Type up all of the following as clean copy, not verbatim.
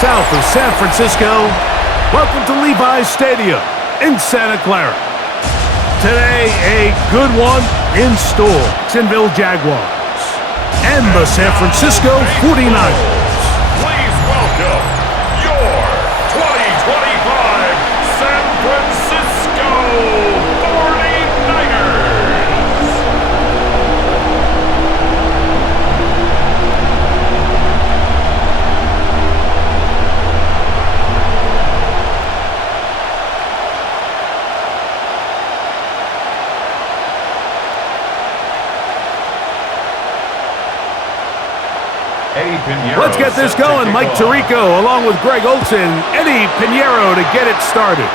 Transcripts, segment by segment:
south of San Francisco. Welcome to Levi's Stadium in Santa Clara. Today, a good one in store. Jacksonville Jaguars and the San Francisco 49ers. Please welcome your 2025 San Francisco 49ers. Let's get this going. Mike Tirico along with Greg Olson, Eddie Pinheiro to get it started.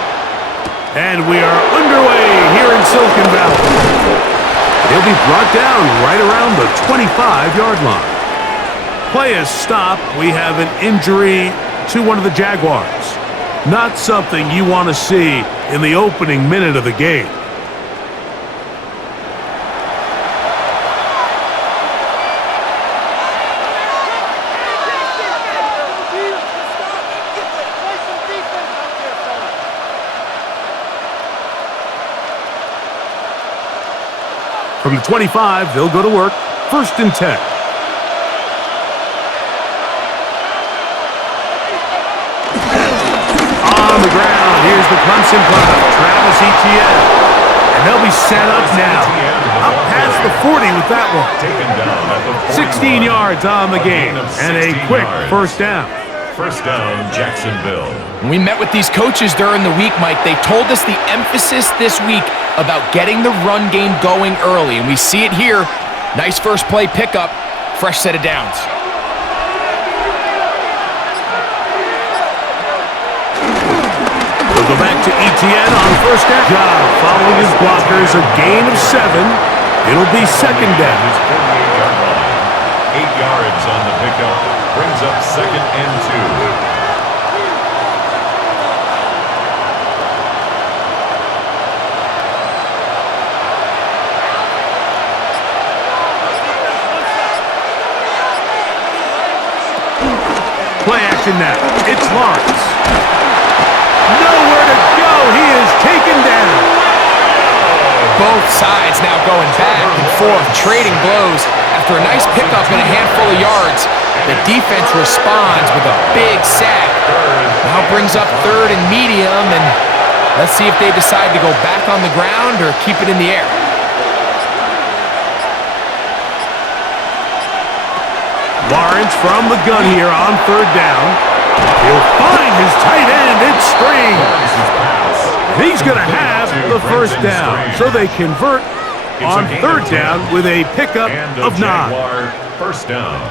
And we are underway here in Silicon Valley. He'll be brought down right around the 25-yard line. Play is stopped. We have an injury to one of the Jaguars. Not something you want to see in the opening minute of the game. From the 25, they'll go to work. 1st and 10. On the ground, here's the Clemson punter, Travis Etienne. And they'll be set up now. Up past the 40 with that one. 16 yards on the game. And a quick 1st down. 1st down, Jacksonville. When we met with these coaches during the week, Mike, they told us the emphasis this week about getting the run game going early, and we see it here. Nice first play pickup, fresh set of downs. We'll go back to Etienne on 1st down. Following his blockers, a gain of 7. It'll be 2nd down. 8 yards on the pickup, brings up 2nd and 2. Play action now. It's Lawrence. Nowhere to go. He is taken down. Both sides now going back and forth, trading blows. After a nice pickup and a handful of yards, the defense responds with a big sack. Now brings up 3rd and medium, and let's see if they decide to go back on the ground or keep it in the air. Lawrence from the gun here on 3rd down. He'll find his tight end. It's Strange. He's going to have the 1st down. So they convert on 3rd down with a pickup of 9. 1st down.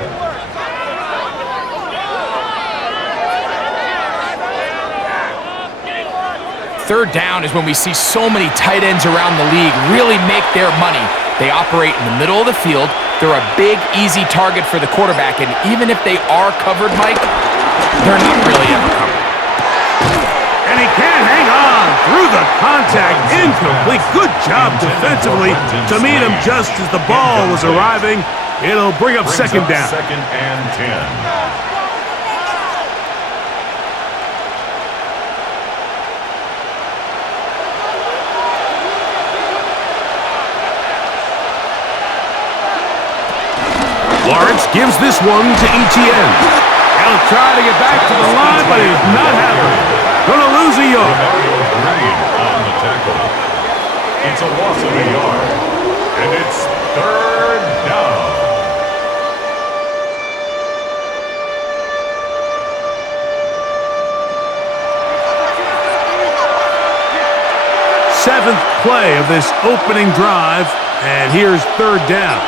Third down is when we see so many tight ends around the league really make their money. They operate in the middle of the field. They're a big, easy target for the quarterback, and even if they are covered, Mike, they're not really ever covered. And he can't hang on through the contact. Incomplete. Good job defensively to meet him just as the ball was arriving. It'll bring up 2nd down. 2nd and 10. Lawrence gives this one to Etienne. He'll try to get back to the line, but he's not happening. Gonna lose a yard. Green on the tackle. It's a loss of a yard, and it's 3rd down. Seventh play of this opening drive, and here's 3rd down.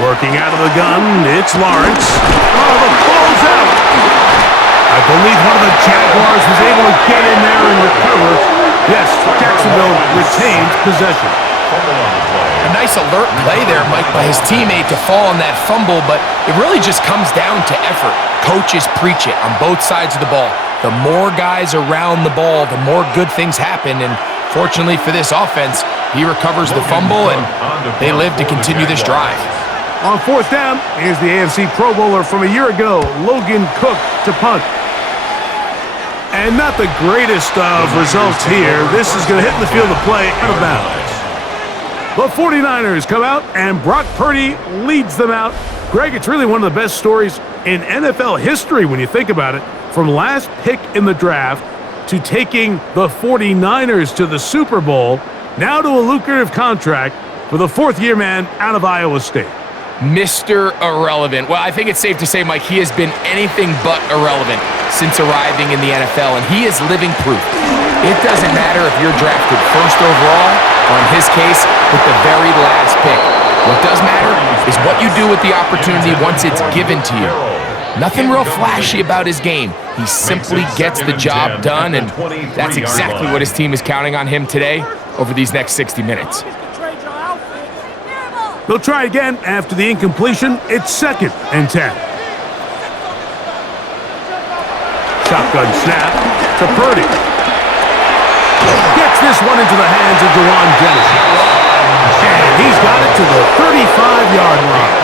Working out of the gun, it's Lawrence. Oh, the ball's out. I believe one of the Jaguars was able to get in there and recover. Yes, Jacksonville retains possession. A nice alert play there, Mike, by his teammate to fall on that fumble, but it really just comes down to effort. Coaches preach it on both sides of the ball. The more guys around the ball, the more good things happen, and fortunately for this offense, he recovers the fumble, and they live to continue this drive. On fourth down, here's the AFC Pro Bowler from a year ago, Logan Cook, to punt. And not the greatest of results here. This is going to hit in the field of play out of bounds. The 49ers come out, and Brock Purdy leads them out. Greg, it's really one of the best stories in NFL history when you think about it. From last pick in the draft to taking the 49ers to the Super Bowl, now to a lucrative contract for the fourth-year man out of Iowa State. Mr. Irrelevant. Well, I think it's safe to say, Mike, he has been anything but irrelevant since arriving in the NFL, and he is living proof. It doesn't matter if you're drafted first overall, or in his case, with the very last pick. What does matter is what you do with the opportunity once it's given to you. Nothing real flashy about his game. He simply gets the job done, and that's exactly what his team is counting on him today over these next 60 minutes. They'll try again after the incompletion. It's 2nd and 10. Shotgun snap to Purdy. Gets this one into the hands of Jawan Jennison. And he's got it to the 35-yard line.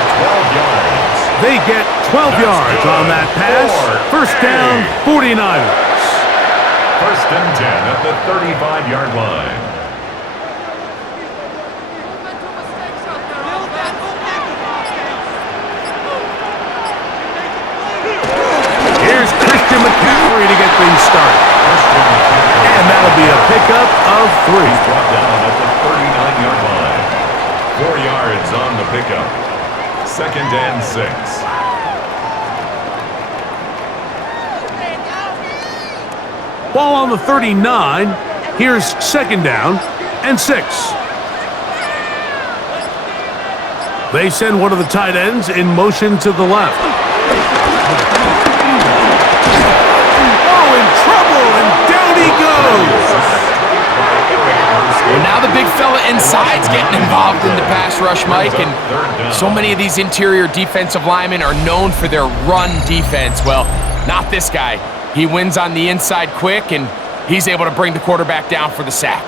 They get 12 yards on that pass. First down, 49ers. First and 10 at the 35-yard line. Here's Christian McCaffrey to get things started. And that'll be a pickup of 3. Brought down at the 39-yard line. 4 yards on the pickup. 2nd and 6. Ball on the 39. Here's 2nd down and 6. They send one of the tight ends in motion to the left. Oh, in trouble, and down he goes. Well, now the big fella inside's getting involved in the pass rush, Mike, and so many of these interior defensive linemen are known for their run defense. Well, not this guy. He wins on the inside quick, and he's able to bring the quarterback down for the sack.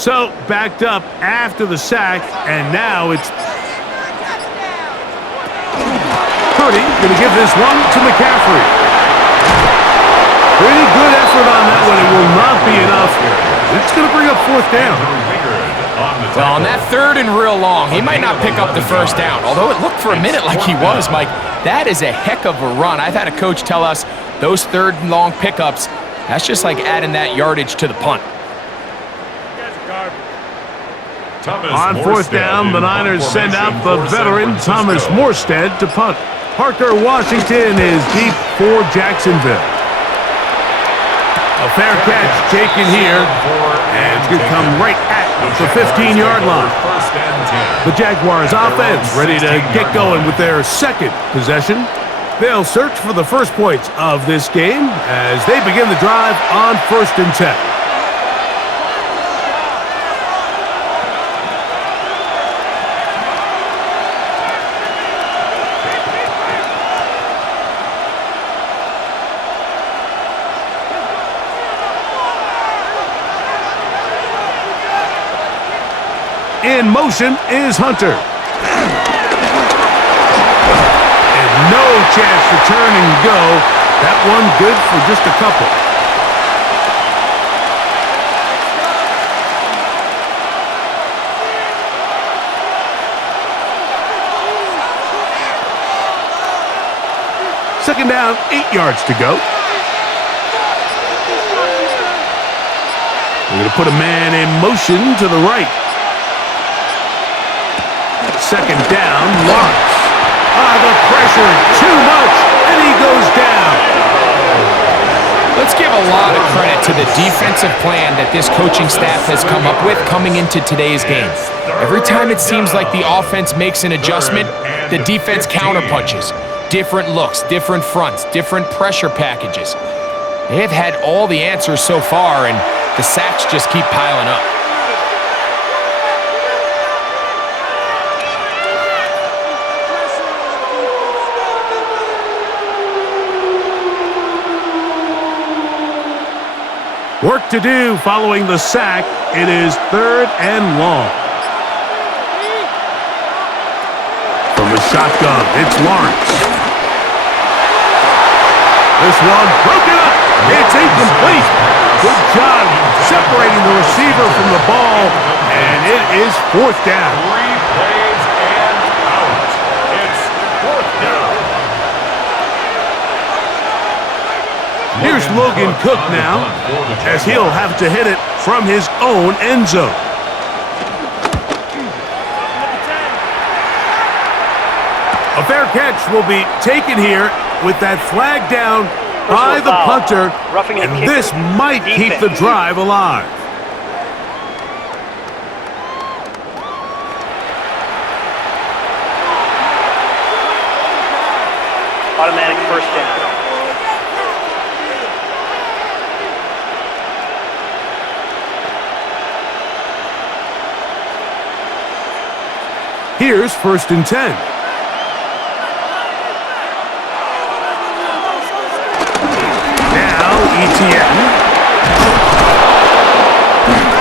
So, backed up after the sack, and now it's Purdy going to give this one to McCaffrey. Pretty good effort on that one. It will not be enough. It's going to bring up 4th down. Well, on that 3rd and real long, he might not pick up the first down, although it looked for a minute like he was, Mike. That is a heck of a run. I've had a coach tell us those 3rd and long pickups, that's just like adding that yardage to the punt. On 4th down, the Niners send out the veteran Thomas Morstead to punt. Parker Washington is deep for Jacksonville. A fair catch taken here, and it's going to come right at the 15-yard line. The Jaguars offense ready to get going with their 2nd possession. They'll search for the first points of this game as they begin the drive on 1st and 10. In motion is Hunter. And no chance to turn and go. That one good for just a couple. Second down, 8 yards to go. We're going to put a man in motion to the right. Second down, Lawrence. The pressure, too much, and he goes down. Let's give a lot of credit to the defensive plan that this coaching staff has come up with coming into today's game. Every time it seems like the offense makes an adjustment, the defense counterpunches. Different looks, different fronts, different pressure packages. They have had all the answers so far, and the sacks just keep piling up. Work to do following the sack. It is 3rd and long. From the shotgun, it's Lawrence. This one broken up. It's incomplete. Good job separating the receiver from the ball, and it is 4th down. 3 plays and out. It's 4th down. Here's Logan Cook now, as he'll have to hit it from his own end zone. A fair catch will be taken here with that flag down by the punter, and this might keep the drive alive. Automatic first down. Here's 1st and 10. Now ETN.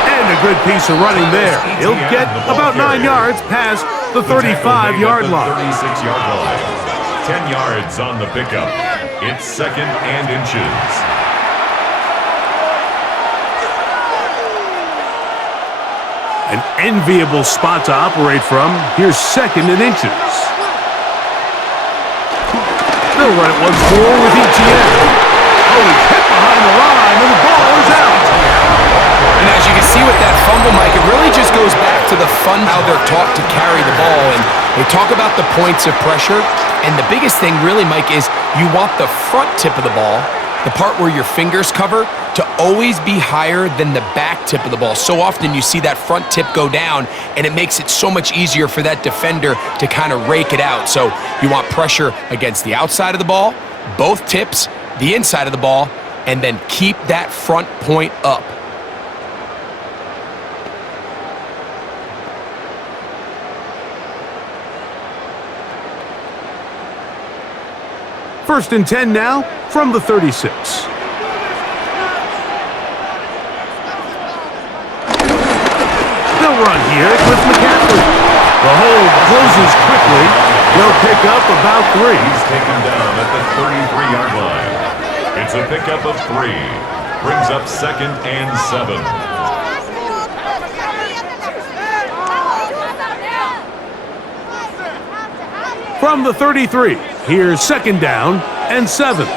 And a good piece of running there. He'll get about 9 yards past the 35-yard line. 36-yard line. 10 yards on the pickup. It's 2nd and inches. An enviable spot to operate from. Here's 2nd and inches. They'll run it once more with ETN. Oh, he's hit behind the line, and the ball is out. And as you can see with that fumble, Mike, it really just goes back to the fun how they're taught to carry the ball. And they talk about the points of pressure. And the biggest thing really, Mike, is you want the front tip of the ball, the part where your fingers cover, to always be higher than the back tip of the ball. So often you see that front tip go down, and it makes it so much easier for that defender to kind of rake it out. So you want pressure against the outside of the ball, both tips, the inside of the ball, and then keep that front point up. First and 10 now from the 36. They'll run here with McCaffrey. The hold closes quickly. They'll pick up about 3. He's taken down at the 33-yard line. It's a pickup of 3. Brings up 2nd and 7. From the 33, here's 2nd down and 7.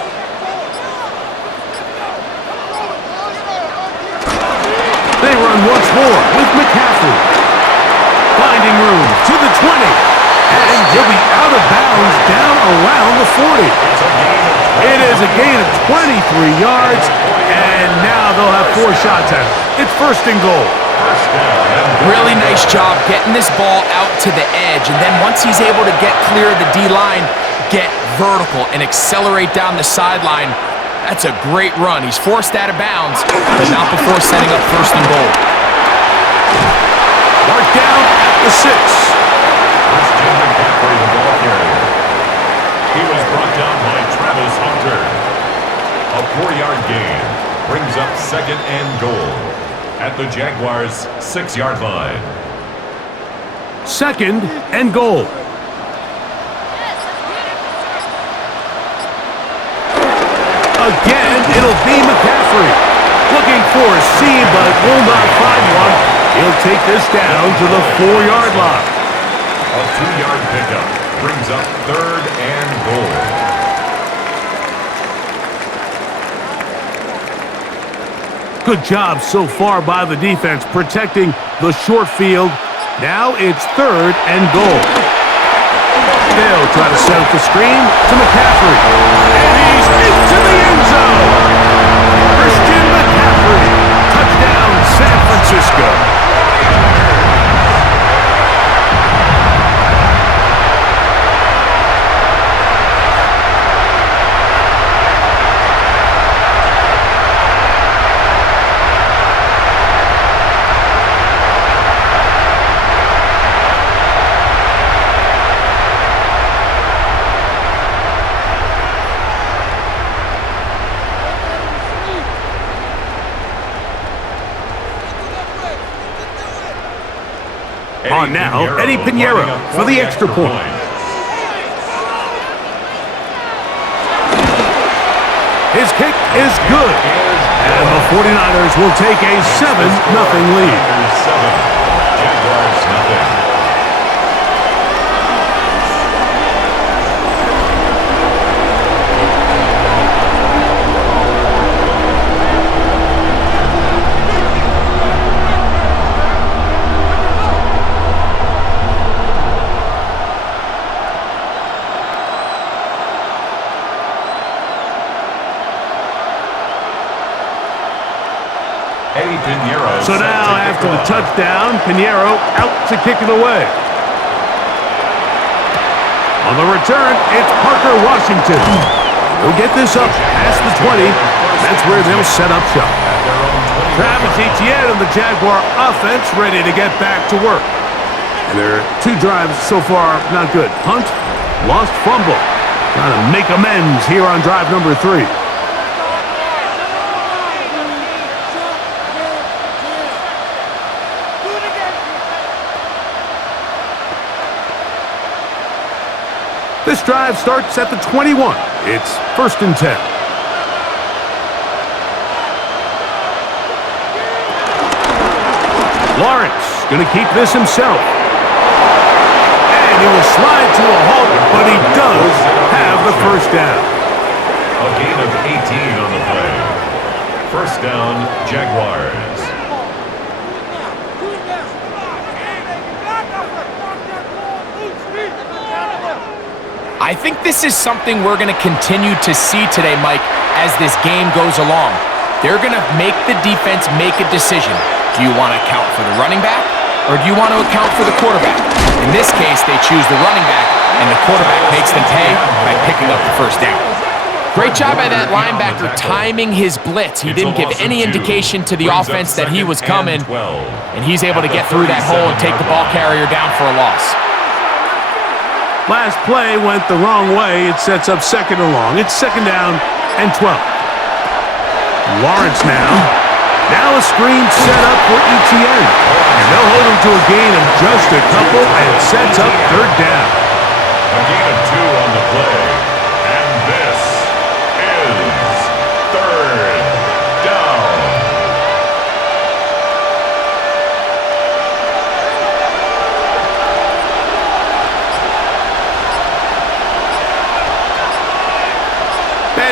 They run once more with McCaffrey. Finding room to the 20. And he'll be out of bounds down around the 40. It is a gain of 23 yards, and now they'll have 4 shots at it. It's 1st and goal. Really nice job getting this ball out to the edge, and then once he's able to get clear of the D-line, get vertical and accelerate down the sideline. That's a great run. He's forced out of bounds, but not before setting up 1st and goal. Mark down at the 6. That's Jim McCaffrey, the ball carrier. He was brought down by Travis Hunter. A 4-yard gain brings up 2nd and goal at the Jaguars' 6-yard line. 2nd and goal. Again, it'll be McCaffrey. Looking for a seam, but will not find one. He'll take this down to the 4-yard line. A 2-yard pickup brings up 3rd and goal. Good job so far by the defense protecting the short field. Now it's 3rd and goal. They'll try to set up the screen to McCaffrey. And he's into the end zone. Christian McCaffrey. Touchdown, San Francisco. On now, Eddie Pinheiro for the extra point. His kick is good. And the 49ers will take a 7-0 lead. 7, Jaguars nothing. So now, after the touchdown, Pinheiro out to kick it away. On the return, it's Parker Washington. He'll get this up past the 20. That's where they'll set up shop. Travis Etienne and the Jaguar offense ready to get back to work. And their 2 drives so far not good. Punt, lost fumble. Trying to make amends here on drive number 3. This drive starts at the 21. It's 1st and 10. Lawrence going to keep this himself. And he will slide to a halt, but he does have the first down. A gain of 18 on the play. First down, Jaguars. I think this is something we're going to continue to see today, Mike, as this game goes along. They're going to make the defense make a decision. Do you want to account for the running back, or do you want to account for the quarterback? In this case, they choose the running back, and the quarterback makes them pay by picking up the first down. Great job by that linebacker timing his blitz. He didn't give any indication to the offense that he was coming, and he's able to get through that hole and take the ball carrier down for a loss. Last play went the wrong way. It sets up 2nd and long. It's 2nd down and 12. Lawrence now. Now a screen set up for Etienne. And they'll hold him to a gain of just a couple and sets up 3rd down. A gain of 2 on the play. And this is 3rd down.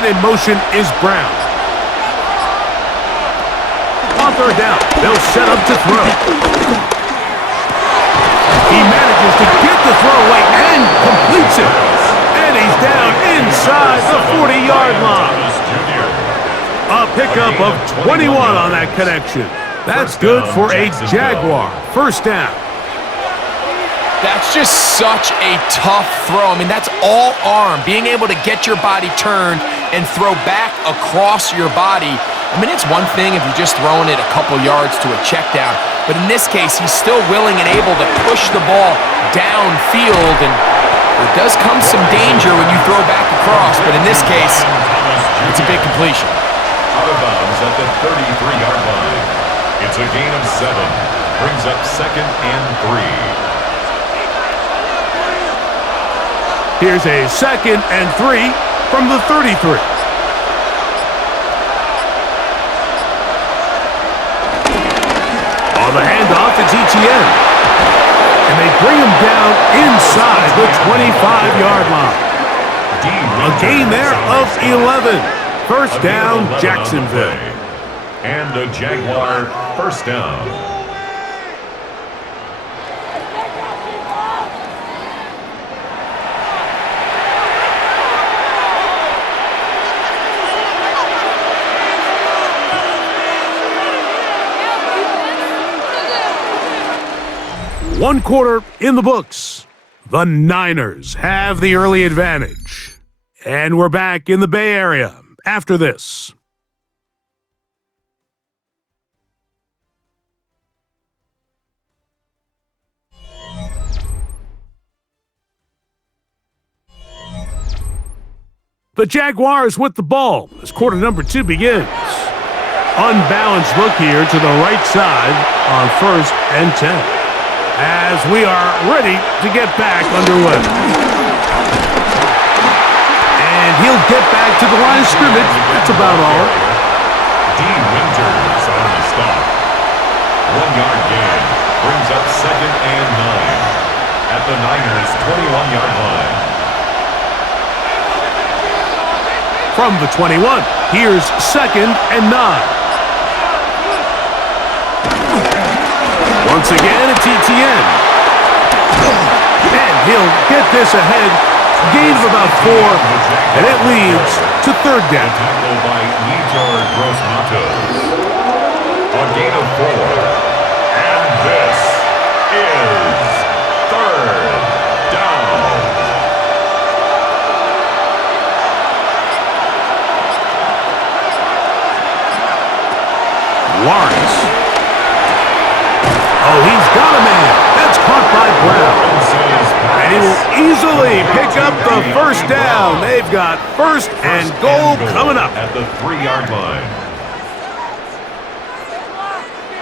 And in motion is Brown. On 3rd down, they'll set up to throw. He manages to get the throw away and completes it. And he's down inside the 40-yard line. A pickup of 21 on that connection. That's good for a Jaguar. First down. That's just such a tough throw. I mean, that's all arm. Being able to get your body turned and throw back across your body. I mean, it's one thing if you're just throwing it a couple yards to a check down, but in this case, he's still willing and able to push the ball downfield, and there does come some danger when you throw back across, but in this case, it's a big completion. Out of bounds at the 33-yard line. It's a gain of 7. Brings up 2nd and 3. Here's a 2nd and 3 from the 33. On the handoff, it's Etienne. And they bring him down inside the 25-yard line. A gain there of 11. First down, Jacksonville. And a Jaguar first down. One quarter in the books. The Niners have the early advantage. And we're back in the Bay Area after this. The Jaguars with the ball as quarter number 2 begins. Unbalanced look here to the right side on 1st and 10. as we are ready to get back underway. And he'll get back to the line of scrimmage. That's about all. D. Winters on the stop. 1-yard gain. Brings up 2nd and 9 at the Niners' 21-yard line. From the 21, here's 2nd and 9. Once again, it's ETN. And he'll get this ahead. Gain of about 4, and it leads to 3rd down. Tackle by Yetur Gross-Matos. A gain of 4. And this is 3rd down. Lawrence. Oh, he's got a man. That's caught by Brown. And he will easily pick up the 1st down. They've got 1st and goal coming up. At the 3-yard line.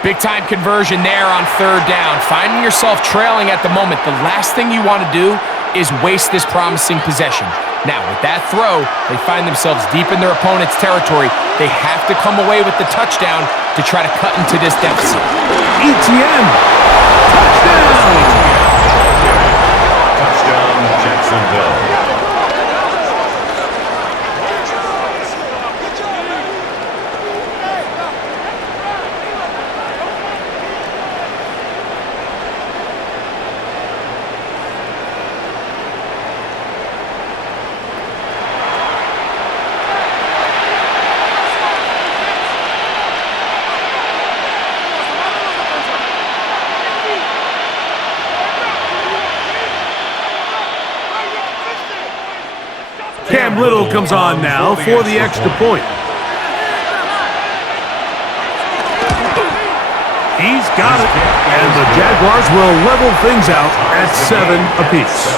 Big-time conversion there on 3rd down. Finding yourself trailing at the moment, the last thing you want to do is waste this promising possession. Now, with that throw, they find themselves deep in their opponent's territory. They have to come away with the touchdown to try to cut into this deficit. ETN. Touchdown. Touchdown, Jacksonville. Cam Little comes on now for the extra point. He's got it, and the Jaguars will level things out at 7 apiece.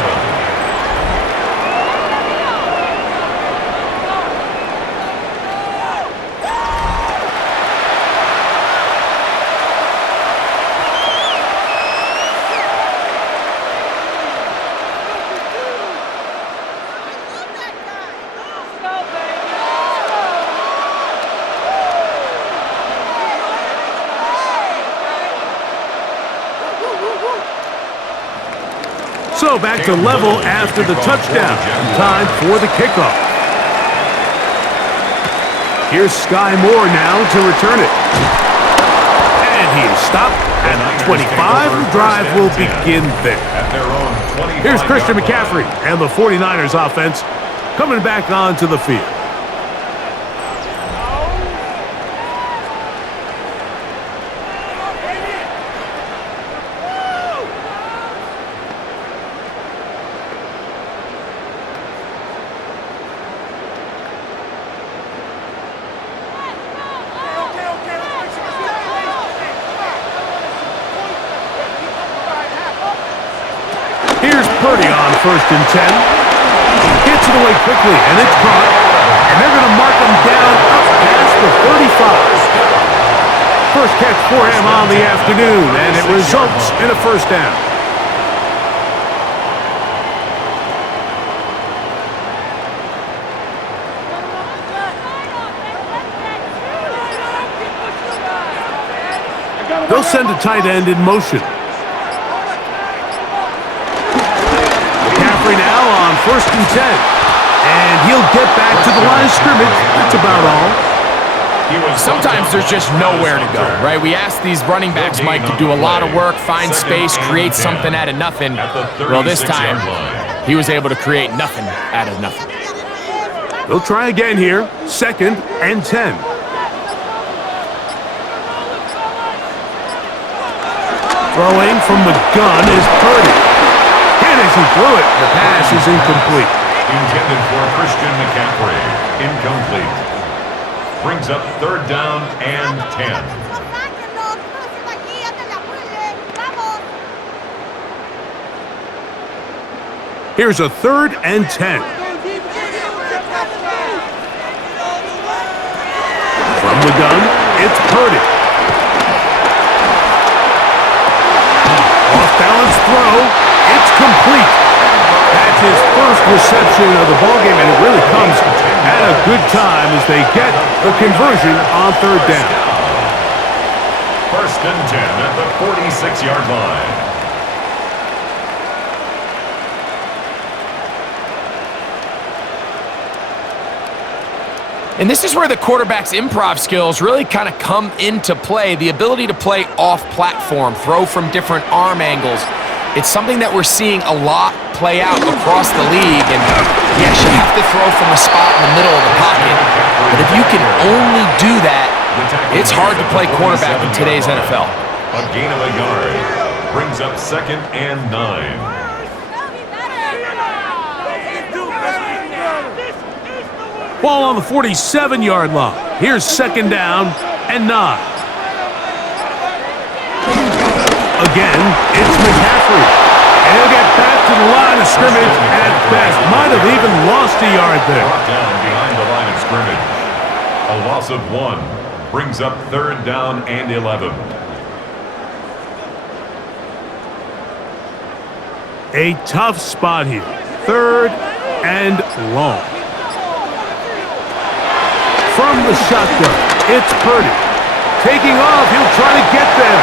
So back to level after the touchdown. Time for the kickoff. Here's Sky Moore now to return it. And he is stopped at the 25. The drive will begin there. Here's Christian McCaffrey and the 49ers offense coming back onto the field. Purdy on 1st and 10. Hits it away quickly, and it's caught. And they're going to mark him down up past the 35. First catch for him on the afternoon, and it results in a 1st down. They'll send a tight end in motion. Now on 1st and 10. And he'll get back to the line of scrimmage. That's about all. Sometimes there's just nowhere to go, right? We ask these running backs, Mike, to do a lot of work, find space, create something out of nothing. Well, this time, he was able to create nothing out of nothing. They'll try again here. 2nd and 10. Throwing from the gun is Purdy. And as he threw it, the pass is incomplete. Intended for Christian McCaffrey. Incomplete. Brings up 3rd down and 10. Here's a 3rd and 10. From the gun, it's Purdy. Off balance. throw. It's complete. That's his first reception of the ballgame, and it really comes at a good time as they get the conversion on third down. First and 10 at the 46-yard line. And this is where the quarterback's improv skills really kind of come into play. The ability to play off-platform, throw from different arm angles. It's something that we're seeing a lot play out across the league. And yes, you have to throw from a spot in the middle of the pocket. But if you can only do that, it's hard to play quarterback in today's NFL. A gain of a yard brings up 2nd and 9. Ball on the 47-yard line. Here's 2nd down and 9. Again, it's McCaffrey. And he'll get back to the line of scrimmage at best. Might have even lost a yard there. Brought down behind the line of scrimmage. A loss of 1 brings up 3rd down and 11. A tough spot here. 3rd and long. From the shotgun, it's Purdy. Taking off, he'll try to get there.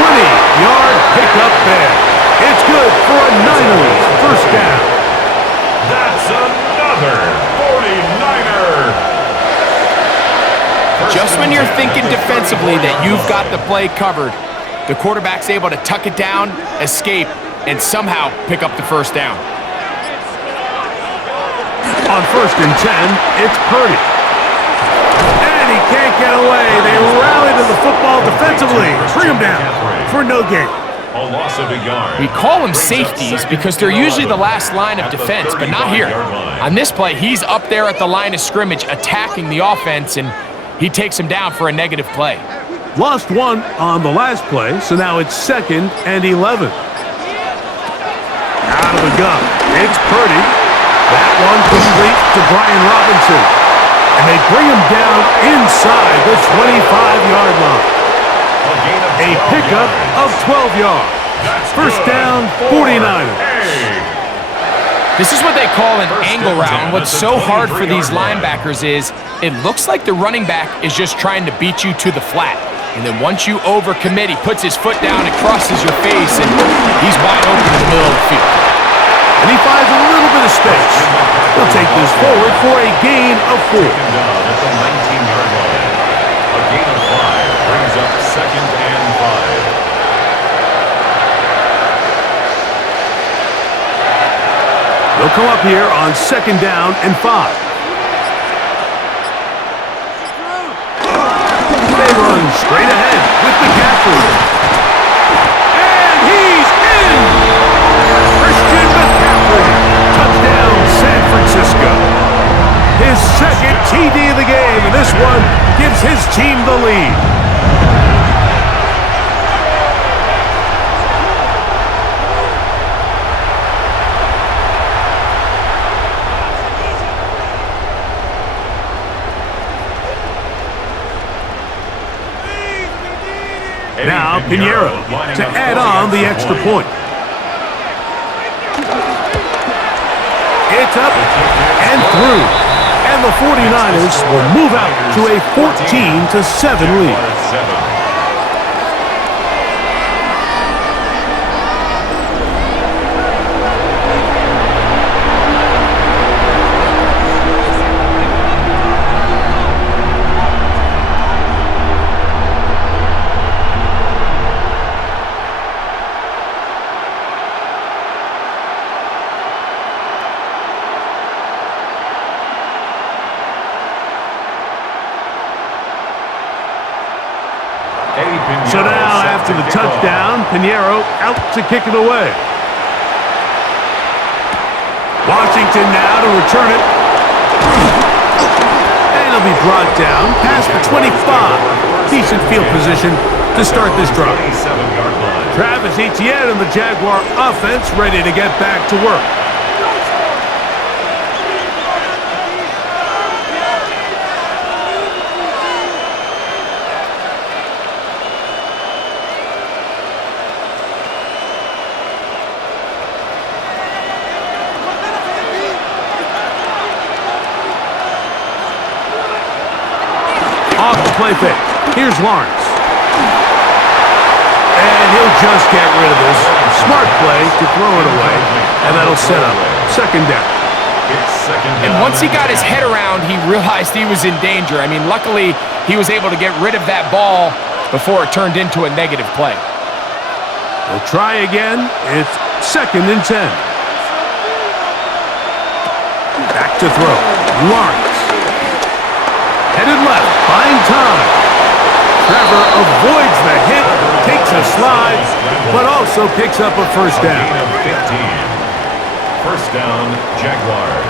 20-yard pickup there. It's good for a Niners first down. That's another 49er. Just when you're thinking defensively that you've got the play covered, the quarterback's able to tuck it down, escape, and somehow pick up the first down. On 1st and 10, it's Purdy. And he can't get away. They rally to the football defensively. Bring him down for no gain. A loss of a yard. We call them safeties because they're usually the last line of defense, but not here. On this play, he's up there at the line of scrimmage attacking the offense, and he takes him down for a negative play. Lost 1 on the last play, so now it's 2nd and 11. Out of the gun, it's Purdy. That one complete to Brian Robinson. And they bring him down inside the 25-yard line. A pickup of 12 yards. First down, 49ers. This is what they call an angle route. And what's so hard for these linebackers is it looks like the running back is just trying to beat you to the flat. And then once you overcommit, he puts his foot down and crosses your face, and he's wide open in the middle of the field. And he finds a little bit of space. He'll take this forward for a gain of 4. At the 19-yard line. A gain of 5 brings up 2nd and 5. They'll come up here on 2nd down and 5. They run straight ahead with McCaffrey. And he's in! Christian McCaffrey. Touchdown, San Francisco. His 2nd TD of the game, and this one gives his team the lead. Now Pinheiro to add on the extra point. It's up and through. And the 49ers will move out to a 14-7 lead. So now, after the touchdown, Pinheiro out to kick it away. Washington now to return it. And it'll be brought down past the 25. Decent field position to start this drive. Travis Etienne and the Jaguar offense ready to get back to work. Off the play fake. Here's Lawrence. And he'll just get rid of this. Smart play to throw it away. And that'll set up second down. And once he got his head around, he realized he was in danger. I mean, luckily, he was able to get rid of that ball before it turned into a negative play. We'll try again. It's 2nd and 10. Back to throw. Lawrence. Headed left. Buying time. Trevor avoids the hit, takes a slide, but also picks up a first down. First down, Jaguars.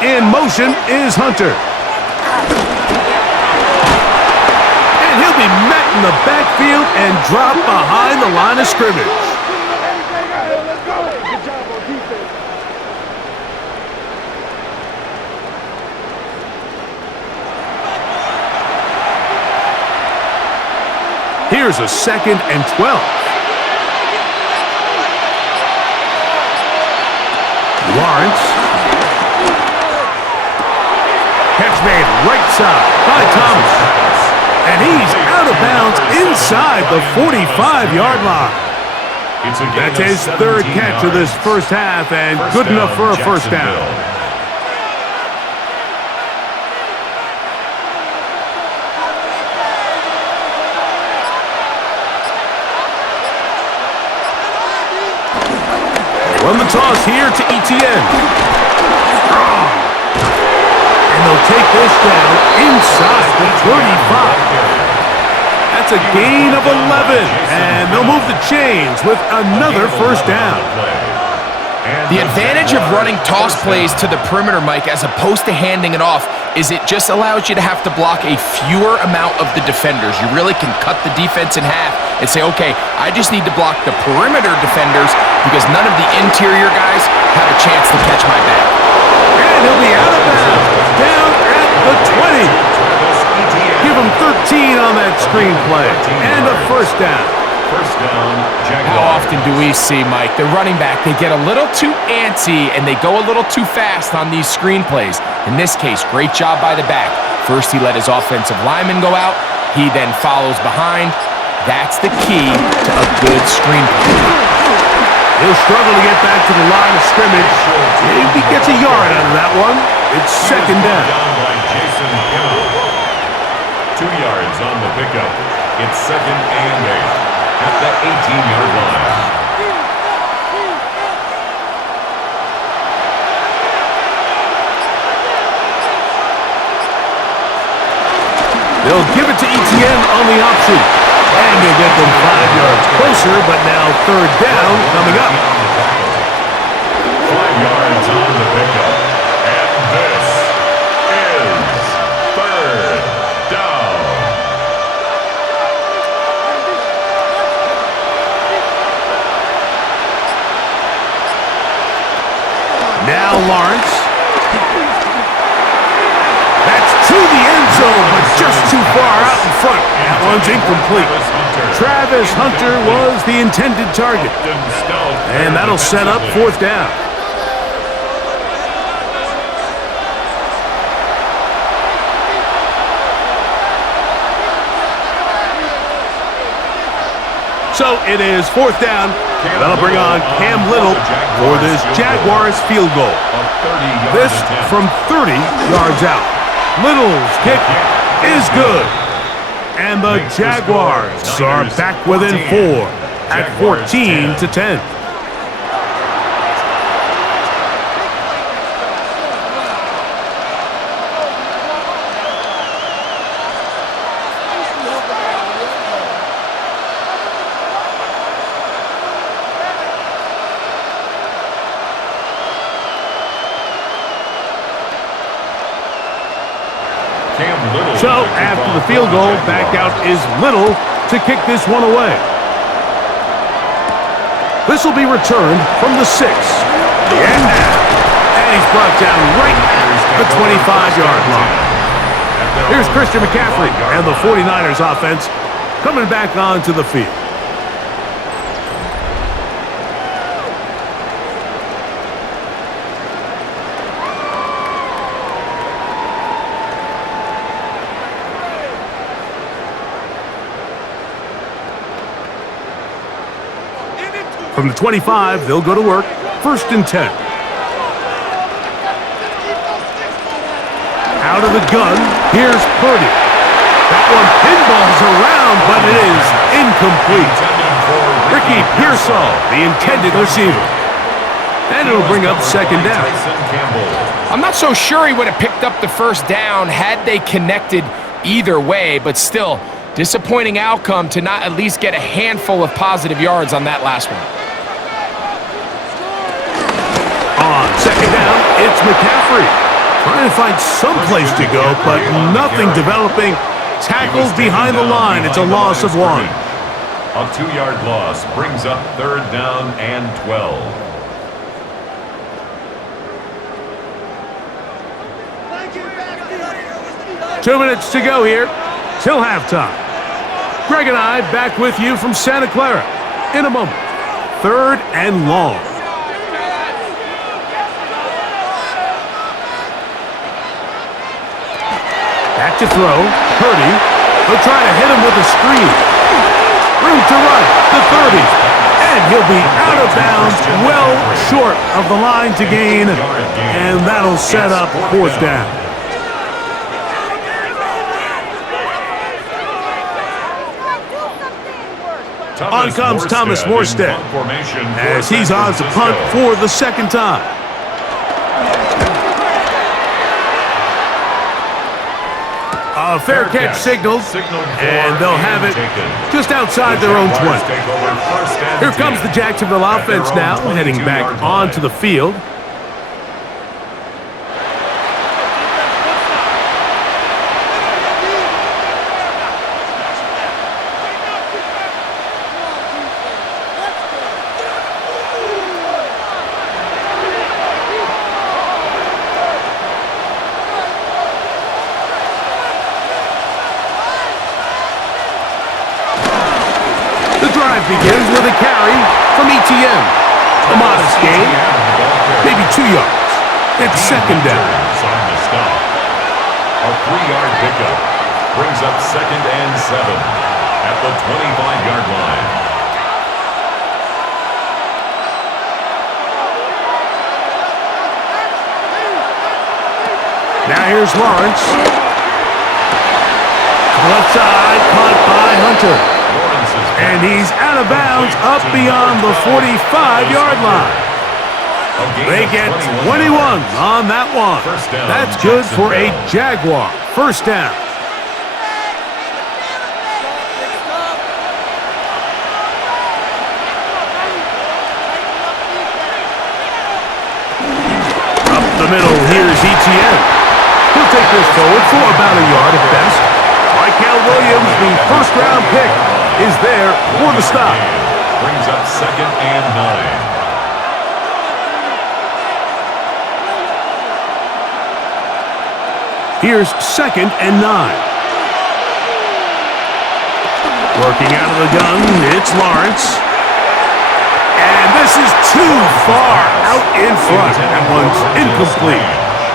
In motion is Hunter. And he'll be met in the backfield and dropped behind the line of scrimmage. Here's a 2nd and 12. Lawrence. Catch made right side by Thomas. And he's out of bounds inside the 45-yard line. That's his 3rd catch of this first half and good enough for a first down. Run the toss here to Etienne. And they'll take this down inside the 35. That's a gain of 11. And they'll move the chains with another first down. The advantage of running toss plays to the perimeter, Mike, as opposed to handing it off, is it just allows you to have to block a fewer amount of the defenders. You really can cut the defense in half and say, okay, I just need to block the perimeter defenders because none of the interior guys have a chance to catch my back. And he'll be out of bounds, down at the 20. Give him 13 on that screenplay, and a first down. First down, Jaguars. How often do we see, Mike, the running back, they get a little too antsy and they go a little too fast on these screenplays. In this case, great job by the back. First, he let his offensive lineman go out. He then follows behind. That's the key to a good screenplay. He'll struggle to get back to the line of scrimmage. Maybe gets a yard out of that one. It's second down. By Jason Hill. 2 yards on the pickup. It's 2nd and 8 at the 18-yard line. They'll give it to Etienne on the option. And they'll get them 5 yards closer, but now third down coming up. 5 yards on the pickup. And this is third down. Now Lawrence. That's to the end zone, but just too far out in front. That one's incomplete. Travis Hunter was the intended target. And that'll set up fourth down. So it is fourth down. That'll bring on Cam Little for this Jaguars field goal. This from 30 yards out. Little's kick is good. And the Jaguars are back within 4 at 14-10. So, after the field goal, back out is Little to kick this one away. This will be returned from the 6. And he's brought down right at the 25-yard line. Here's Christian McCaffrey and the 49ers offense coming back onto the field. From the 25, they'll go to work. 1st and 10. Out of the gun, here's Purdy. That one pinballs around, but it is incomplete. Ricky Pearsall, the intended receiver. And it'll bring up 2nd down. I'm not so sure he would have picked up the 1st down had they connected either way, but still, disappointing outcome to not at least get a handful of positive yards on that last one. On 2nd down, it's McCaffrey. Trying to find some place to go, but nothing developing. Tackled behind the line. It's a loss of 1. A 2-yard loss brings up 3rd down and 12. Two minutes to go here till halftime. Greg and I back with you from Santa Clara in a moment. 3rd and long. Back to throw. Purdy. He'll try to hit him with a screen. Room to run. The 30. And he'll be out of bounds, well short of the line to gain. And that'll set up 4th down. On comes Thomas Morstead as he's on to punt for the 2nd time. A fair catch signaled, and they'll have it just outside their own 20. Here comes the Jacksonville offense now, heading back onto the field. Begins with a carry from ETN. A modest gain, maybe 2 yards. It's 2nd down. A 3-yard pickup brings up 2nd and 7 at the 25-yard line. Now here's Lawrence. Left side, caught by Hunter. And he's out of bounds up beyond the 45-yard line. They get 21 on that one. That's good for a Jaguar. 1st down. Up the middle, here's ETN. He'll take this forward for about a yard at best. Michael Williams, the 1st-round pick, is there for the stop. Brings up 2nd and 9. Here's 2nd and 9. Working out of the gun, it's Lawrence. And this is too far out in front. That one's incomplete.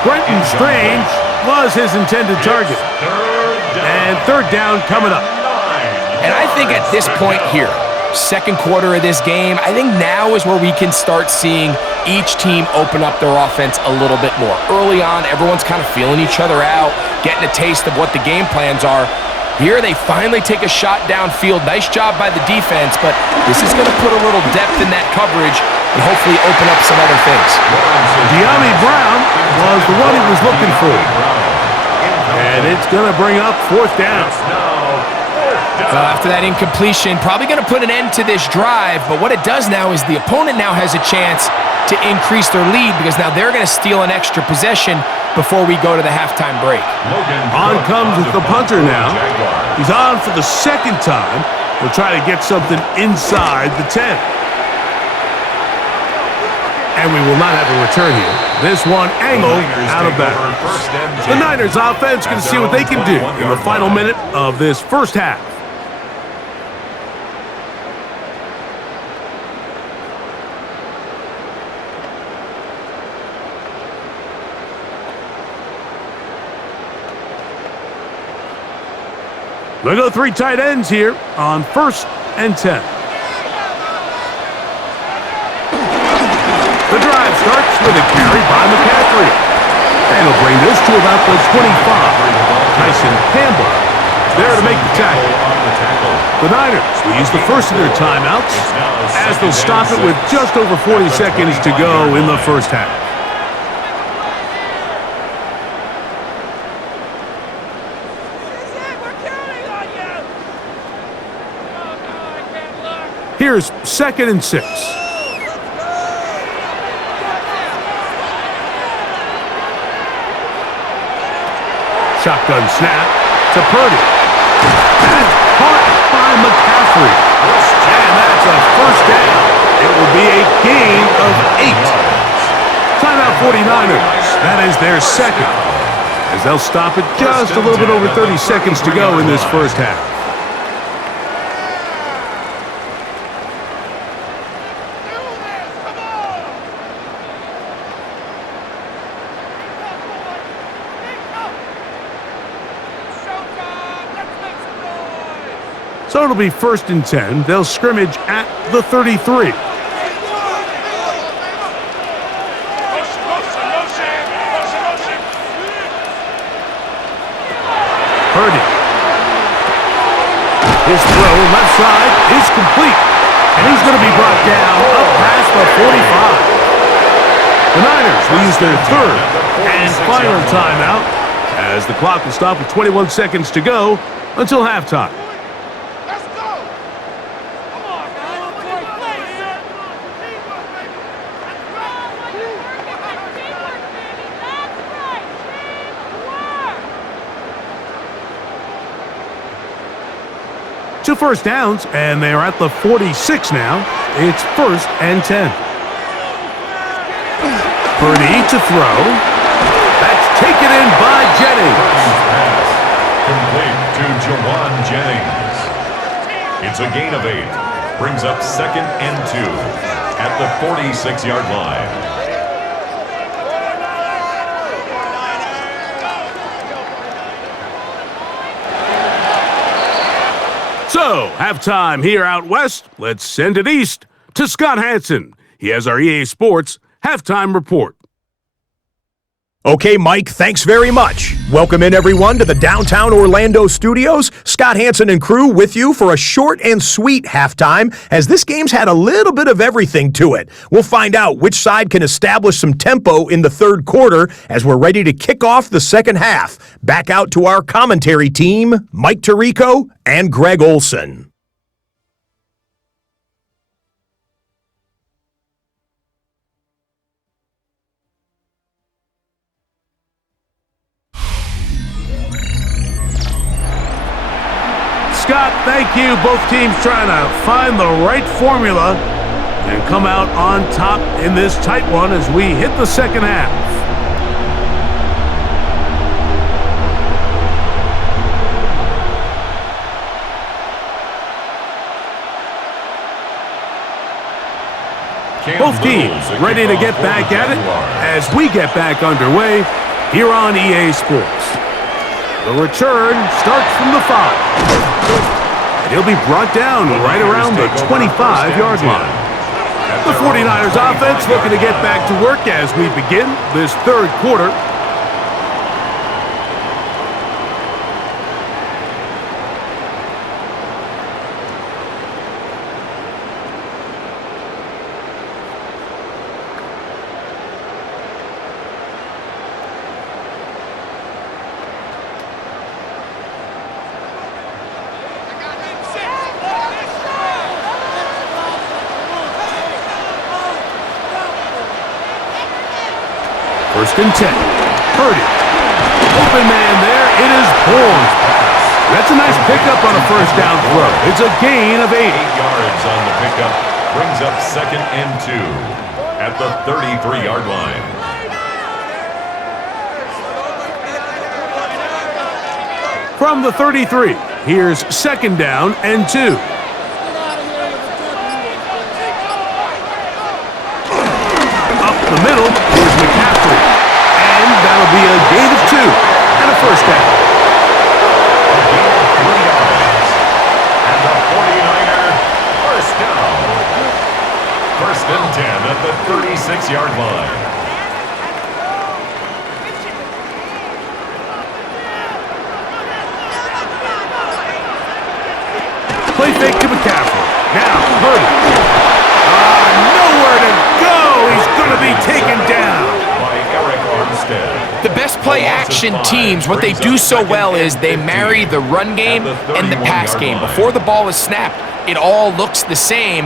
Brenton Strange was his intended target. And 3rd down coming up. And I think at this point here, 2nd quarter of this game, I think now is where we can start seeing each team open up their offense a little bit more. Early on, everyone's kind of feeling each other out, getting a taste of what the game plans are. Here, they finally take a shot downfield. Nice job by the defense, but this is going to put a little depth in that coverage and hopefully open up some other things. De'Ami Brown was the one he was looking for. And it's going to bring up 4th down. After that incompletion, probably going to put an end to this drive, but what it does now is the opponent now has a chance to increase their lead because now they're going to steal an extra possession before we go to the halftime break. On comes the punter now. He's on for the 2nd time. He'll try to get something inside the 10. And we will not have a return here. This one angled out of bounds. The Niners offense can see what they can do in the final minute of this first half. We'll go 3 tight ends here on 1st and 10. The drive starts with a carry by McCaffrey. And he'll bring this to about the 25. Tyson Campbell there to make the tackle. The Niners will use the first of their timeouts as they'll stop it with just over 40 seconds to go in the first half. Here's 2nd and 6. Shotgun snap to Purdy. That's caught by McCaffrey. And that's a first down. It will be a gain of 8. Timeout 49ers. That is their second. As they'll stop it just a little bit over 30 seconds to go in this first half. So it'll be 1st and 10. They'll scrimmage at the 33. Purdy. His throw left side is complete. And he's going to be brought down up past the 45. The Niners will use their 3rd and final timeout as the clock will stop with 21 seconds to go until halftime. Two first downs, and they are at the 46 now. It's 1st and 10. Purdy to throw. That's taken in by Jennings. Complete to Jawan Jennings. It's a gain of 8. Brings up 2nd and 2 at the 46-yard line. So, halftime here out west. Let's send it east to Scott Hansen. He has our EA Sports halftime report. Okay, Mike, thanks very much. Welcome in, everyone, to the downtown Orlando studios. Scott Hansen and crew with you for a short and sweet halftime, as this game's had a little bit of everything to it. We'll find out which side can establish some tempo in the 3rd quarter as we're ready to kick off the 2nd half. Back out to our commentary team, Mike Tirico and Greg Olson. Scott, thank you. Both teams trying to find the right formula and come out on top in this tight one as we hit the 2nd half. Both teams ready to get back at it as we get back underway here on EA Sports. The return starts from the 5. And he'll be brought down right around the 25-yard line. The 49ers offense looking to get back to work as we begin this 3rd quarter. First and 10. Purdy. Open man there. It is Bourne. That's a nice pickup on a first down throw. It's a gain of 8. 8 yards on the pickup. Brings up 2nd and 2 at the 33-yard line. From the 33, here's 2nd down and 2. Up the middle, here's McCaffrey. And that'll be a gain of 2 and a 1st down. And the 49er, 1st down. 1st and 10 at the 36-yard line. Play fake to McCaffrey. Now, Purdy. Nowhere to go. He's going to be taken down. By Eric Armstead. The best play action teams, what they do so well is they marry the run game and the pass game. Before the ball is snapped, it all looks the same.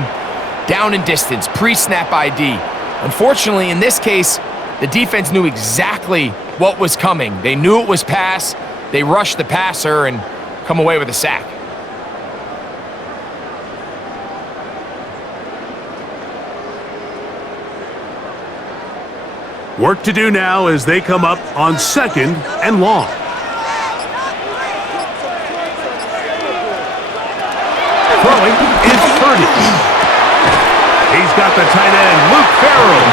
Down and distance, pre-snap ID. Unfortunately, in this case, the defense knew exactly what was coming. They knew it was pass. They rushed the passer and come away with a sack. Work to do now as they come up on 2nd and long. Throwing is Purdy. He's got the tight end, Luke Farrell.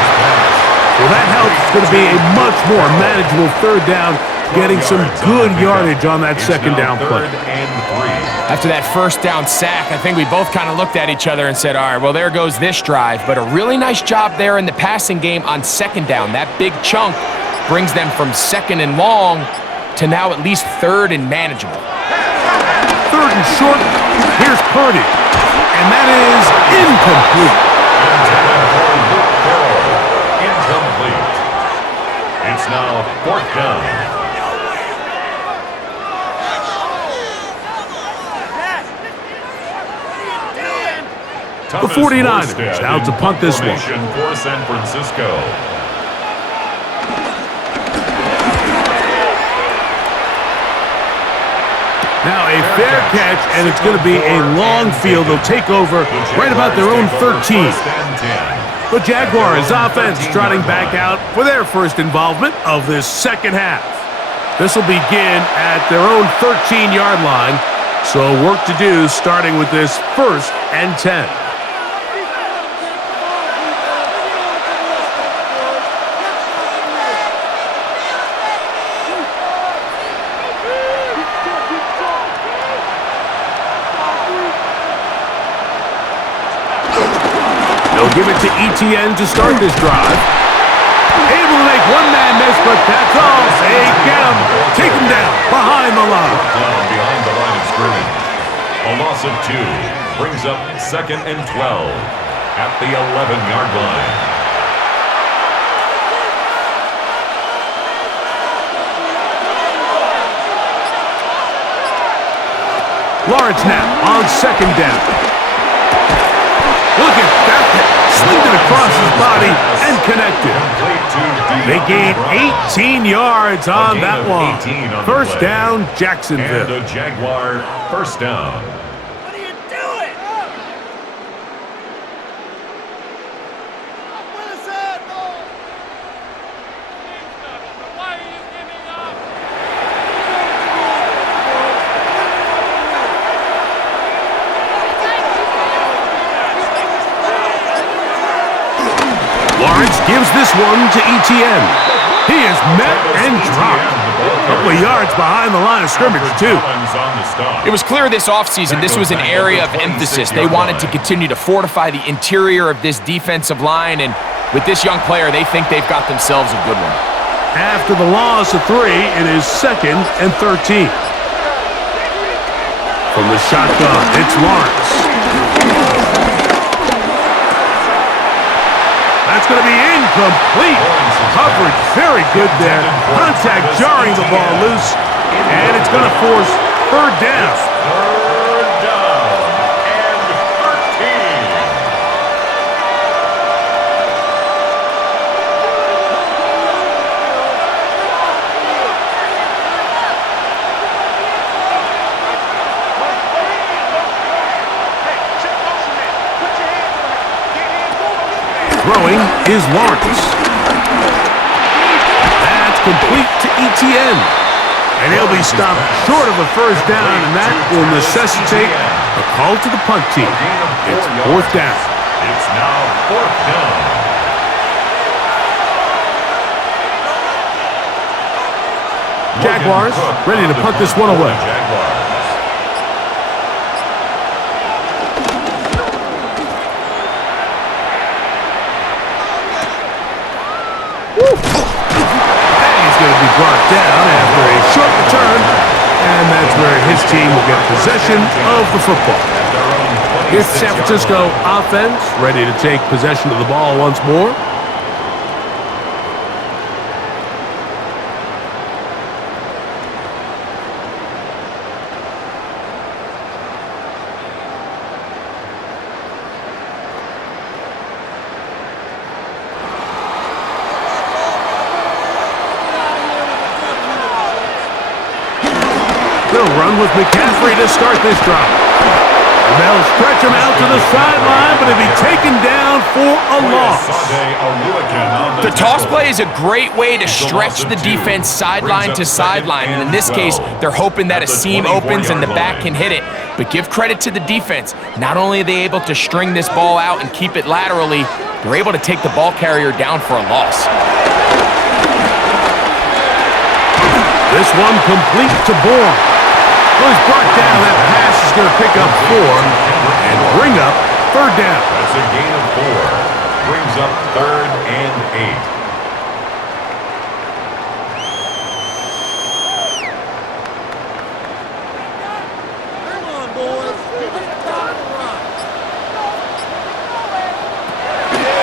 Well, that helps. It's going to be a much more manageable 3rd down, getting some good yardage on that 2nd down play. 3rd and 3. After that 1st down sack, I think we both kind of looked at each other and said, all right, well, there goes this drive. But a really nice job there in the passing game on 2nd down. That big chunk brings them from 2nd and long to now at least 3rd and manageable. 3rd and short. Here's Purdy. And that is incomplete. Incomplete. It's now 4th down. The 49ers out to punt this one. For San Francisco. Now a fair catch, and it's going to be a long field. They'll take over right about their own 13. The Jaguars offense trotting back out for their first involvement of this 2nd half. This will begin at their own 13-yard line. So work to do starting with this 1st and 10. They'll give it to Etienne to start this drive. Able to make one-man miss, but that's all. They get him. Take him down behind the line. Down behind the line of scrimmage. A loss of 2 brings up 2nd and 12 at the 11-yard line. Lawrence now on 2nd down. Look at that. Slinged it across his body and connected. They gained 18 yards on that one. 1st down, Jacksonville. And a Jaguar 1st down. What are you doing? What is that? Why are you giving up? Lawrence gives this one to Etienne. He is met and dropped. A couple of yards behind the line of scrimmage, too. It was clear this offseason this was an area of emphasis. They wanted to continue to fortify the interior of this defensive line, and with this young player, they think they've got themselves a good one. After the loss of 3, it is 2nd and 13. From the shotgun, it's Lawrence. That's going to be incomplete. Coverage very good there. Contact jarring the ball loose. And it's going to force 3rd down. 3rd down and 13. Throwing is Lawrence. That's complete to Etienne. And he'll be stopped short of a first down, and that will necessitate a call to the punt team. It's fourth down. It's now fourth down. Jaguars ready to punt this one away. Brought down after a short return, and that's where his team will get possession of the football. Here's the San Francisco offense ready to take possession of the ball once more. They'll run with McCaffrey to start this drive. They'll stretch him out to the sideline, but he'll be taken down for a loss. The toss play is a great way to stretch the defense sideline to sideline, and in this case, they're hoping that a seam opens and the back can hit it. But give credit to the defense. Not only are they able to string this ball out and keep it laterally, they're able to take the ball carrier down for a loss. This one complete to Bourne. Well, he's brought down. That pass is going to pick up 4 and bring up third down. That's a gain of 4. Brings up third and 8.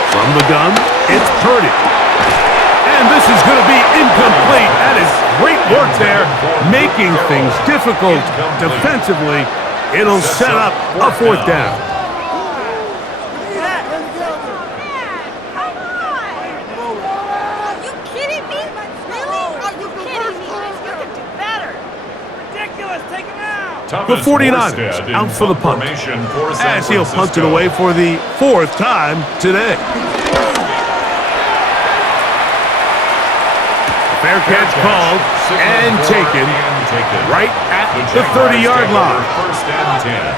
From the gun, it's Purdy. And this is going to be incomplete. That is great work there, making things difficult defensively. It'll set up a fourth down. Are you kidding me? Really? Are you kidding me? You can do better. Ridiculous. Take him out. The 49ers out for the punt, as he'll punt it away for the 4th time today. Fair catch called and taken right at the 30-yard line.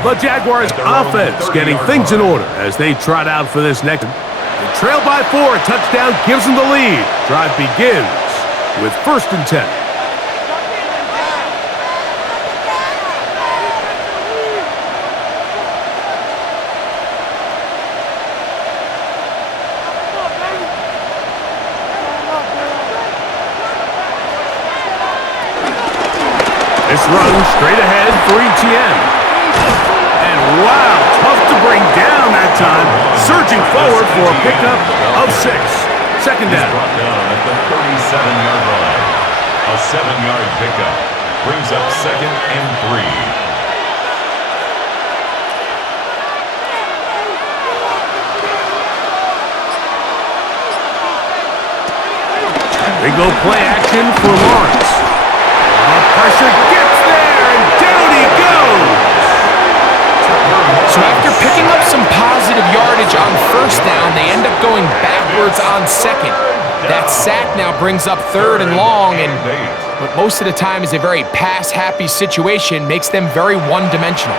The Jaguars offense getting things in order as they trot out for this next. They trail by 4. A touchdown gives them the lead. Drive begins with 1st and 10. This run straight ahead for ETN. And wow, tough to bring down that time. Surging forward for a pickup of 6. Second down. Brought down at the 37-yard line. A 7-yard pickup. Brings up 2nd and 3. They go play action for Lawrence. Pressure gets there, and down he goes! So after picking up some positive yardage on first down, they end up going backwards on second. That sack now brings up 3rd and long, and what most of the time is a very pass-happy situation makes them very one-dimensional.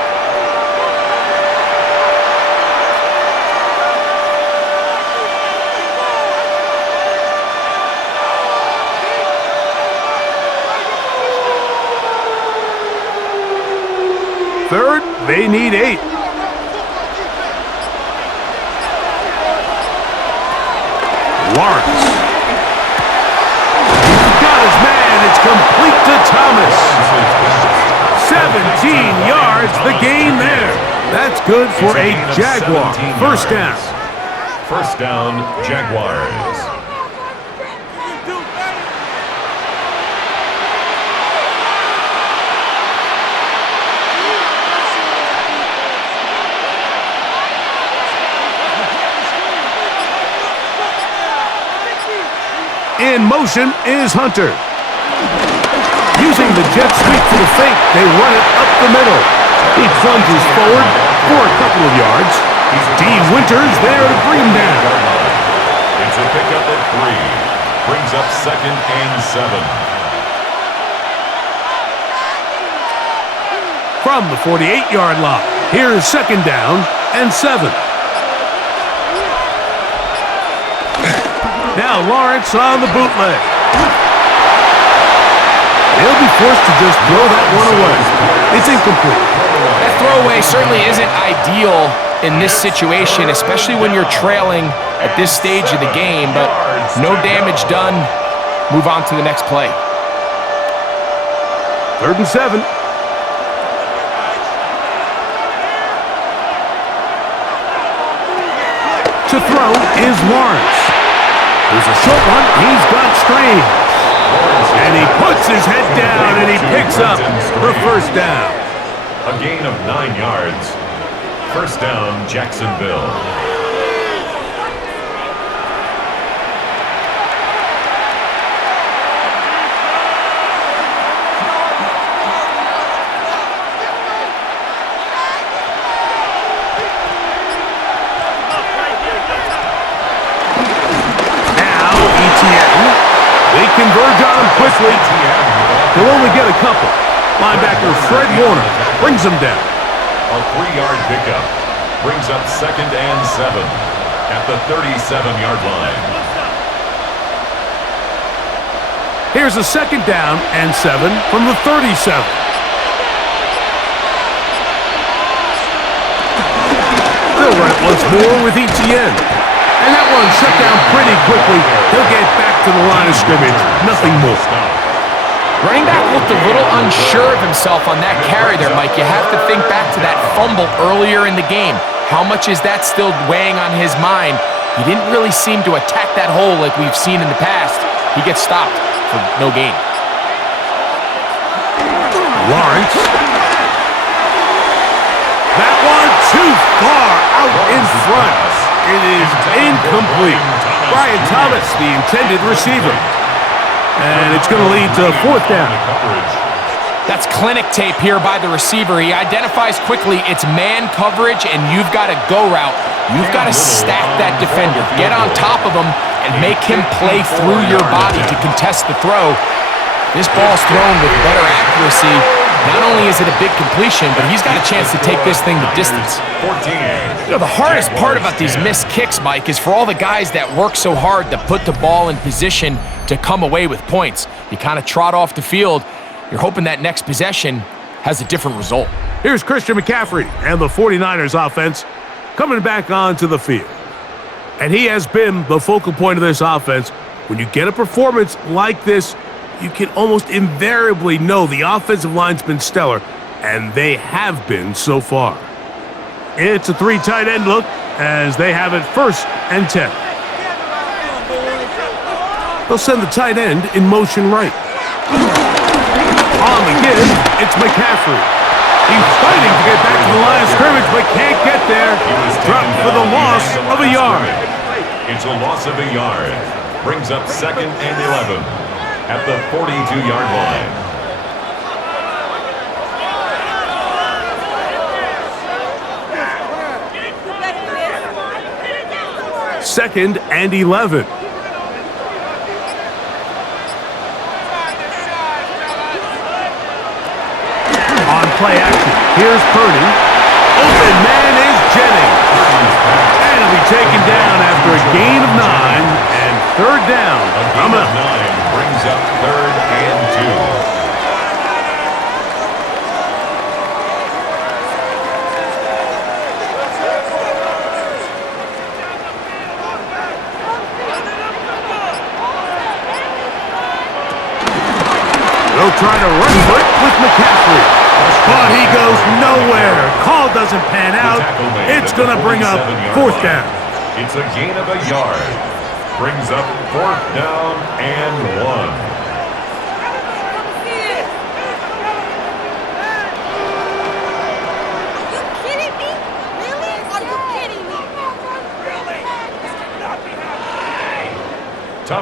Third, they need 8. Lawrence. He's got his man. It's complete to Thomas. 17 yards, the gain there. That's good for a Jaguar. First down. First down, Jaguars. In motion is Hunter. Using the jet sweep for the fake, they run it up the middle. He plunges forward for a couple of yards. D. Winters there to bring him down. It's a pickup at 3. Brings up 2nd and 7. from the 48-yard line. Here's second down and 7. Now Lawrence on the bootleg. He'll be forced to just throw that one away. It's incomplete. That throwaway certainly isn't ideal in this situation, especially when you're trailing at this stage of the game, but no damage done. Move on to the next play. 3rd and 7. To throw is Lawrence. There's a short one. He's got strings. And he puts his head down and he picks up the first down. A gain of 9 yards. First down, Jacksonville. They converge on him quickly. He'll only get a couple. Linebacker Fred Warner brings him down. A 3-yard pickup brings up 2nd and 7 at the 37-yard line. Here's a 2nd down and 7 from the 37. They'll run it once more with Etienne. And that one shut down pretty quickly. He'll get back to the line of scrimmage. Nothing more. Running back looked a little unsure of himself on that carry there, Mike. You have to think back to that fumble earlier in the game. How much is that still weighing on his mind? He didn't really seem to attack that hole like we've seen in the past. He gets stopped for no gain. Lawrence. That one too far out in front. It is incomplete. Brian Thomas, the intended receiver. And it's going to lead to 4th down. That's clinic tape here by the receiver. He identifies quickly it's man coverage, and you've got a go route. You've got to stack that defender. Get on top of him and make him play through your body to contest the throw. This ball's thrown with better accuracy. Not only is it a big completion, but he's got a chance to take this thing the distance. You know, the hardest part about these missed kicks, Mike, is for all the guys that work so hard to put the ball in position to come away with points. You kind of trot off the field. You're hoping that next possession has a different result. Here's Christian McCaffrey and the 49ers offense coming back onto the field. And he has been the focal point of this offense. When you get a performance like this, you can almost invariably know the offensive line's been stellar, and they have been so far. It's a 3 tight end look as they have it 1st and 10. They'll send the tight end in motion right. On the give, it's McCaffrey. He's fighting to get back to the line of scrimmage, but can't get there. Dropped for the loss of a yard. It's a loss of a yard. Brings up 2nd and 11 at the 42-yard line. Second and 11. On play action, here's Purdy. Open man is Jennings. And he'll be taken down after a gain of 9 and 3rd down. A gain of 9 brings up 3rd and 2. They'll try to run for it with McCaffrey. But he goes nowhere. Call doesn't pan out. It's going to bring up 4th down. It's a gain of a yard. Brings up 4th down and 1.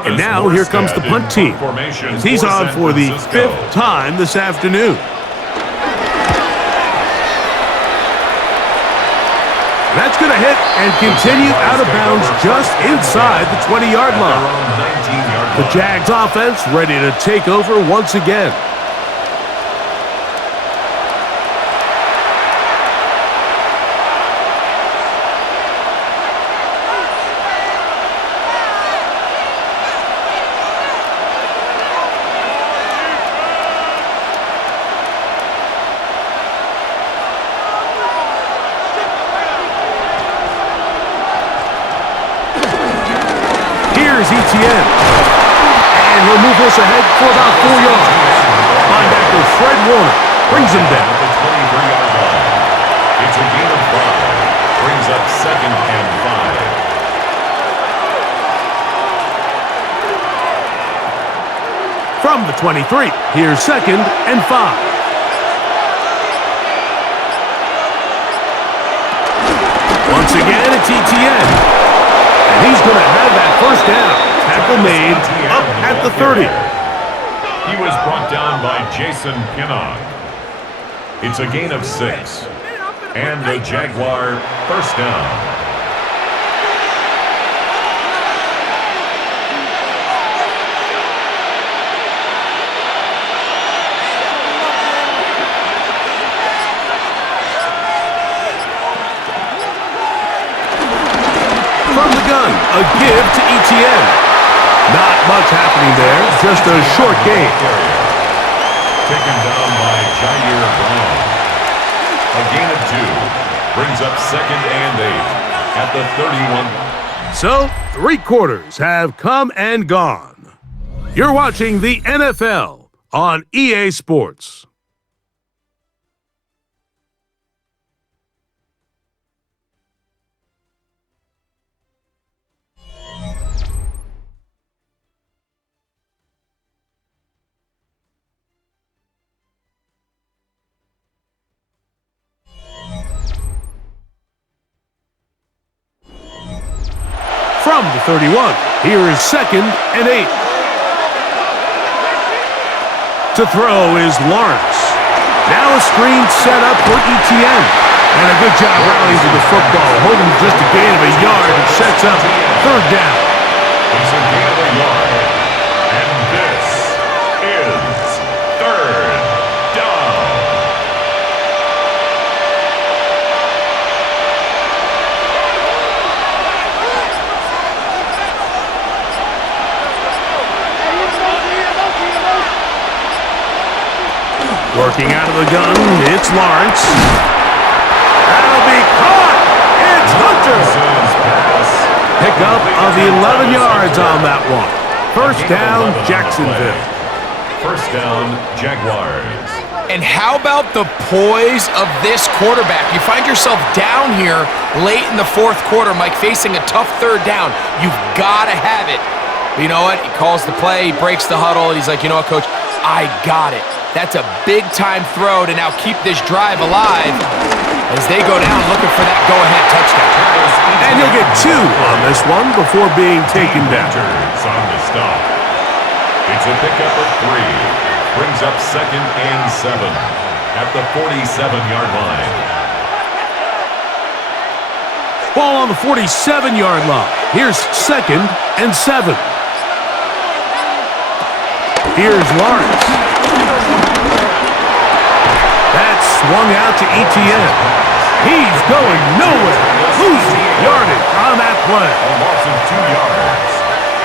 And now here comes the punt team, as he's on for the 5th time this afternoon. That's going to hit and continue out of bounds just inside the 20-yard line. The Jags offense ready to take over once again. move us ahead for about 4 yards. Linebacker Fred Warner brings him down. At the 23-yard line. It's a gain of 5. Brings up 2nd and 5. From the 23, here's 2nd and 5. Once again, it's ETN. And he's going to have that first down. Tackle made up at the 30. He was brought down by Jason Pinnock. It's a gain of 6. And a Jaguar first down. From the gun, a give to ETN. Not much happening there, just a short gain. Taken down by Jair Brown. A gain of 2. Brings up 2nd and 8 at the 31. So, 3 quarters have come and gone. You're watching the NFL on EA Sports. From the 31, here is 2nd and 8. To throw is Lawrence. Now a screen set up for ETN. And a good job rallying to the football, holding just a gain of a yard and sets up 3rd down. It's a gain of a yard. And this is 3rd down. Working out of the gun, it's Lawrence. That'll be caught! It's Hunter! Pickup of 11 yards on that one. First down, Jacksonville. First down, Jaguars. And how about the poise of this quarterback? You find yourself down here late in the 4th quarter, Mike, facing a tough 3rd down. You've got to have it. But you know what? He calls the play, he breaks the huddle, and he's like, you know what, Coach? I got it. That's a big-time throw to now keep this drive alive as they go down looking for that go-ahead touchdown. And he'll get 2 on this one before being taken down. On the stop. It's a pickup of 3. Brings up 2nd and 7 at the 47-yard line. Ball on the 47-yard line. Here's 2nd and 7. Here's Lawrence. That's swung out to ETN. He's going nowhere. Losing yardage on that play. A loss of 2 yards.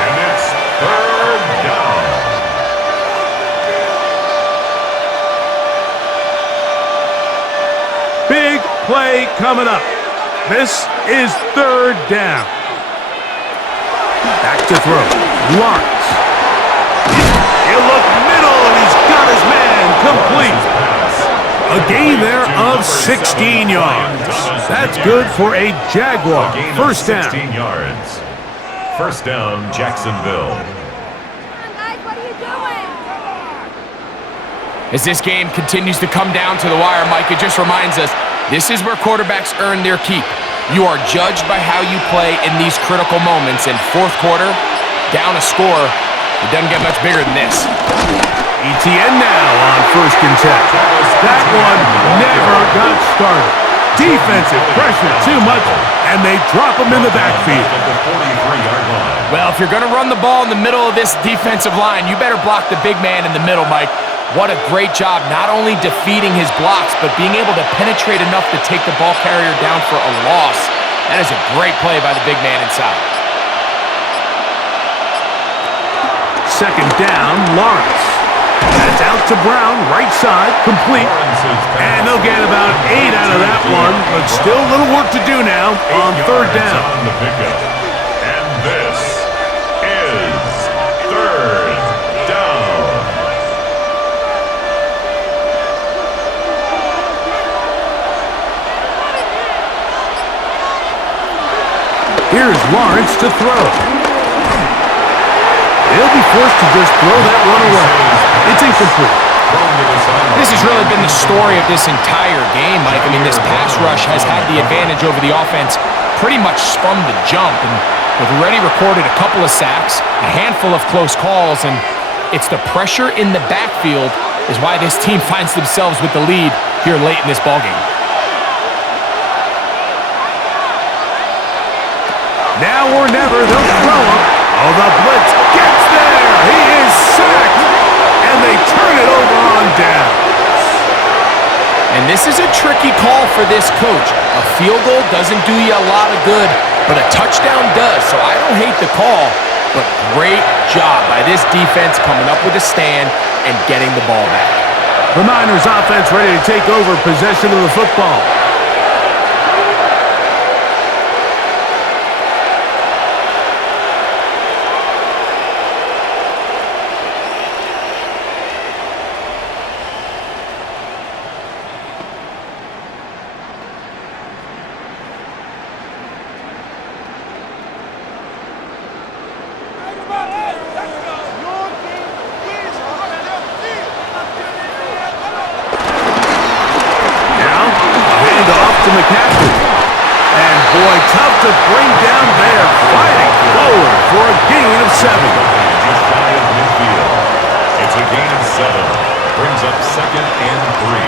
And it's 3rd down. Big play coming up. This is 3rd down. Back to throw. Lawrence. He'll look middle, and he's got his man complete. A gain there of 16 yards. That's good for a Jaguar. First down. 16 yards. First down, Jacksonville. Guys, what are you doing? As this game continues to come down to the wire, Mike, it just reminds us, this is where quarterbacks earn their keep. You are judged by how you play in these critical moments. In 4th quarter, down a score, it doesn't get much bigger than this. ETN now on 1st and 10. That one never got started. Defensive pressure too much, and they drop him in the backfield. At the 43-yard line. Well, if you're going to run the ball in the middle of this defensive line, you better block the big man in the middle, Mike. What a great job, not only defeating his blocks, but being able to penetrate enough to take the ball carrier down for a loss. That is a great play by the big man inside. 2nd down, Lawrence. That's out to Brown, right side, complete. And they'll get about 8 out of that one, but still a little work to do now on 3rd down. On the pickup. And this is 3rd down. Lawrence to throw. He'll be forced to just throw that one away. It's incomplete. This has really been the story of this entire game, Mike. I mean, this pass rush has had the advantage over the offense pretty much from the jump. And we've already recorded a couple of sacks, a handful of close calls, and it's the pressure in the backfield is why this team finds themselves with the lead here late in this ballgame. Now or never, they'll throw him. Oh, the blitz gets there. He is sacked, and they turn it over on down. And this is a tricky call for this coach. A field goal doesn't do you a lot of good, but a touchdown does. So I don't hate the call, but great job by this defense coming up with a stand and getting the ball back. The Niners offense ready to take over possession of the football. Tough to bring down there, fighting forward for a gain of 7. Just shy of midfield. It's a gain of 7. Brings up 2nd and 3.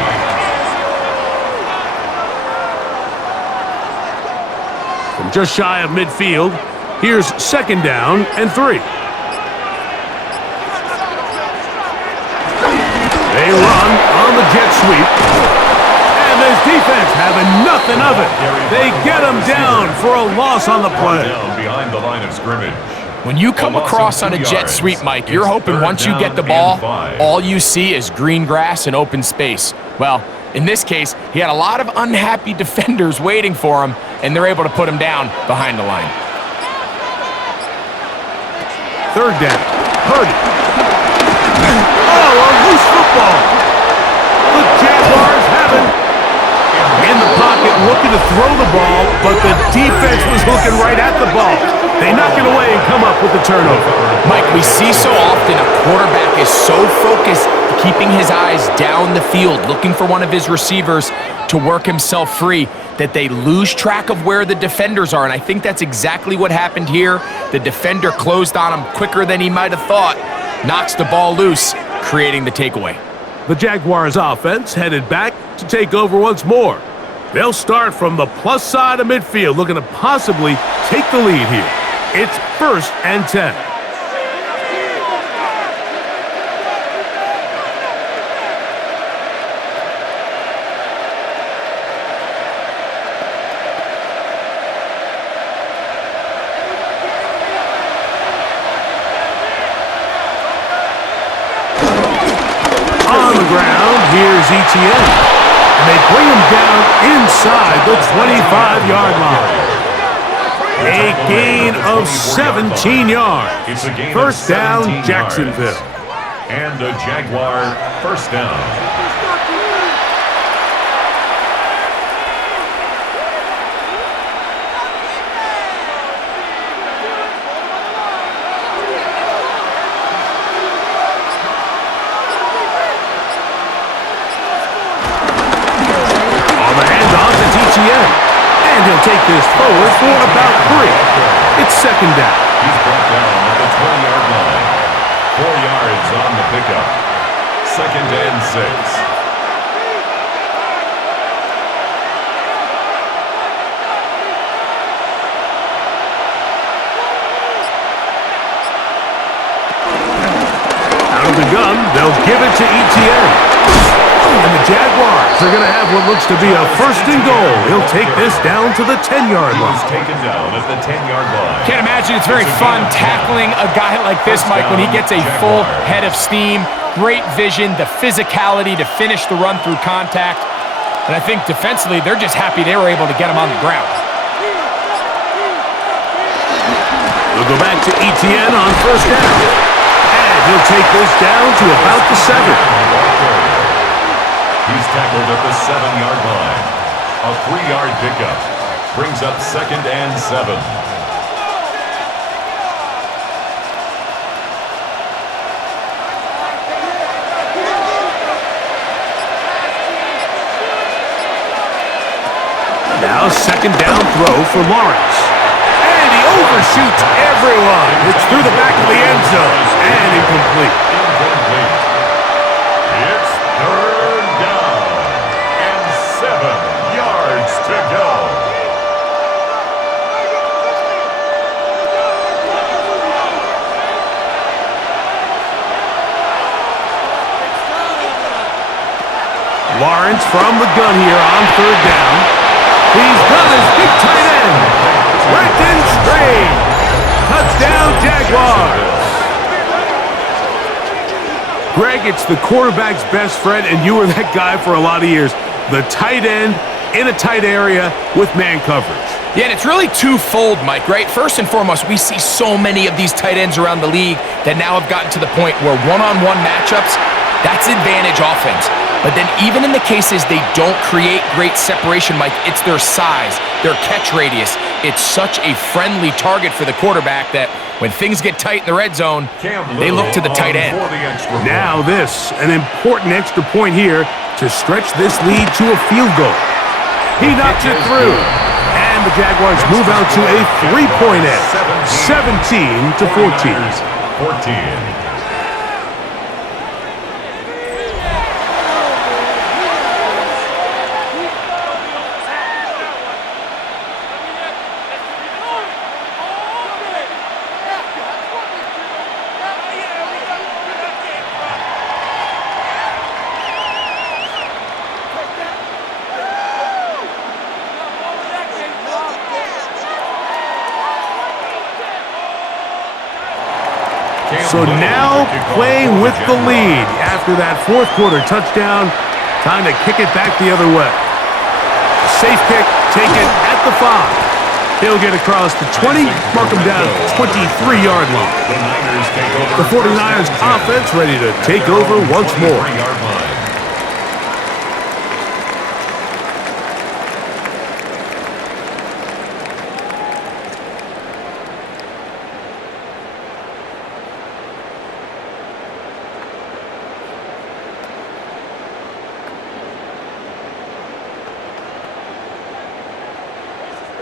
From just shy of midfield, here's 2nd down and 3. They run on the jet sweep. This defense having nothing of it. They get him down for a loss on the play. Down behind the line of scrimmage. When you come across on a jet sweep, Mike, you're hoping once you get the ball, all you see is green grass and open space. Well, in this case, he had a lot of unhappy defenders waiting for him, and they're able to put him down behind the line. 3rd down. Purdy. Oh, a loose football. The Jaguars have it. In the pocket, looking to throw the ball, but the defense was looking right at the ball. They knock it away and come up with the turnover. Mike, we see so often a quarterback is so focused, keeping his eyes down the field, looking for one of his receivers to work himself free, that they lose track of where the defenders are. And I think that's exactly what happened here. The defender closed on him quicker than he might have thought, knocks the ball loose, creating the takeaway. The Jaguars offense headed back to take over once more. They'll start from the plus side of midfield, looking to possibly take the lead here. It's 1st and 10. On the ground, here's ETN. And they bring him down inside the 25-yard line. A gain of 17 yards. It's a gain 1st down, 17 Jacksonville. Yards. And a Jaguar 1st down. And he'll take this forward for about 3. It's 2nd down. He's brought down at the 20-yard line. 4 yards on the pickup. 2nd and 6. Out of the gun, they'll give it to ETN. And the Jaguars are going to have what looks to be a 1st and goal. He'll take this down to the 10-yard line. He's taken down at the 10-yard line. Can't imagine it's very fun tackling a guy like this, Mike, when he gets a full head of steam, great vision, the physicality to finish the run through contact. And I think defensively, they're just happy they were able to get him on the ground. We'll go back to ETN on 1st down. And he'll take this down to about the 7. He's tackled at the 7-yard line. A 3-yard pickup. Brings up 2nd and 7. Now second down throw for Lawrence. And he overshoots everyone. It's through the back of the end zone and incomplete. It's third down and 7 yards to go. Lawrence from the gun here on third down. He's got his big tight end. Brenton Strange. Touchdown, Jaguars. Greg, it's the quarterback's best friend, and you were that guy for a lot of years. The tight end in a tight area with man coverage. Yeah, and it's really twofold, Mike, right? First and foremost, we see so many of these tight ends around the league that now have gotten to the point where one-on-one matchups, that's advantage offense. But then even in the cases they don't create great separation, Mike, it's their size, their catch radius. It's such a friendly target for the quarterback that when things get tight in the red zone, they look to the tight end. Now this, an important extra point here to stretch this lead to a field goal. He knocks it through. And the Jaguars move out to a 3-point edge, 17-14. So now playing with the lead after that fourth quarter touchdown. Time to kick it back the other way. Safe kick taken at the 5. He'll get across the 20, mark him down at the 23-yard line. The 49ers offense ready to take over once more.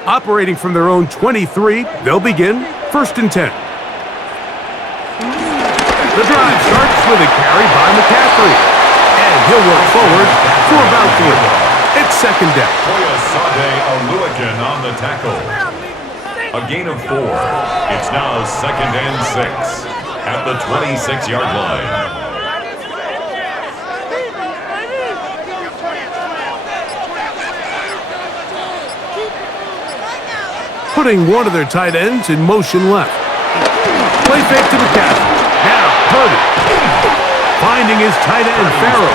Operating from their own 23, they'll begin 1st and 10. The drive starts with a carry by McCaffrey. And he'll work forward for about 3. It's 2nd down. Toyosade Aluakin on the tackle. A gain of 4. It's now 2nd and 6 at the 26-yard line. Putting one of their tight ends in motion left. Play fake to McCaffrey. Now Purdy. Finding his tight end, Farrell.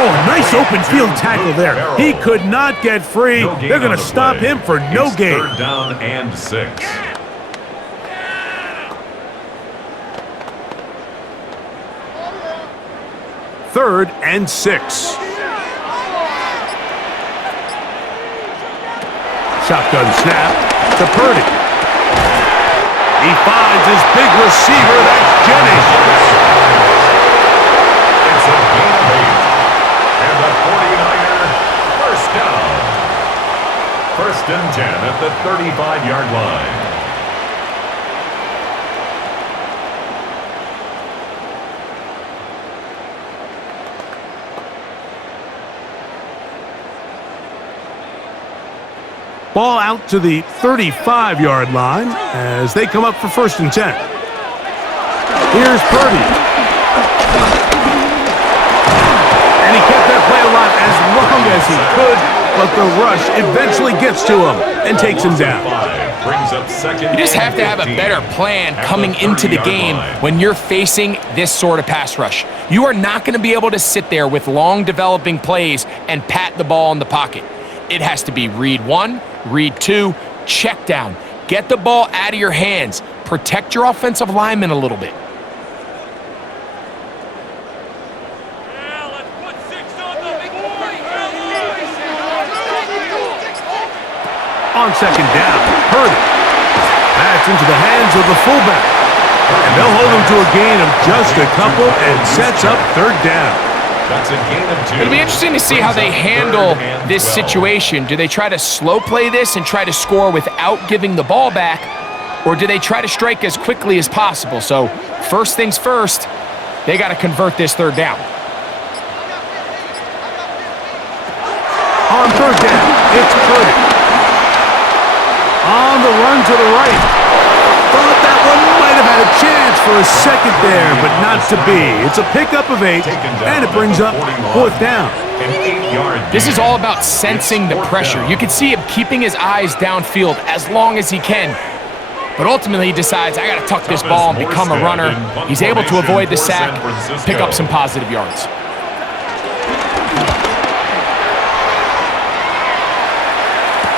Oh, a nice open field tackle there. He could not get free. They're going to stop him for no gain. 3rd down and 6. Third and 6. Shotgun snap to Purdy. He finds his big receiver, that's Jennings. It's a gain of 8. And the 49er first down. 1st and 10 at the 35-yard line. Ball out to the 35-yard line as they come up for 1st and 10. Here's Purdy. And he kept that play alive as long as he could, but the rush eventually gets to him and takes him down. You just have to have a better plan coming into the game when you're facing this sort of pass rush. You are not going to be able to sit there with long developing plays and pat the ball in the pocket. It has to be read 1, read 2, check down. Get the ball out of your hands. Protect your offensive lineman a little bit. On 2nd down, Purdy. That's into the hands of the fullback. And they'll hold him to a gain of just a couple and sets up 3rd down. That's a gain of 2. It'll be interesting to see how they handle this situation. Do they try to slow play this and try to score without giving the ball back, or do they try to strike as quickly as possible? So first things first, they got to convert this third down. On third down, it's Purdy. On the run to the right. Thought that one might have had a chance for a second there, but not to be. It's a pickup of 8, and it brings up fourth down. An 8-yard. This is all about sensing the pressure. You can see him keeping his eyes downfield as long as he can. But ultimately, he decides, I got to tuck this ball and become a runner. He's able to avoid the sack, pick up some positive yards.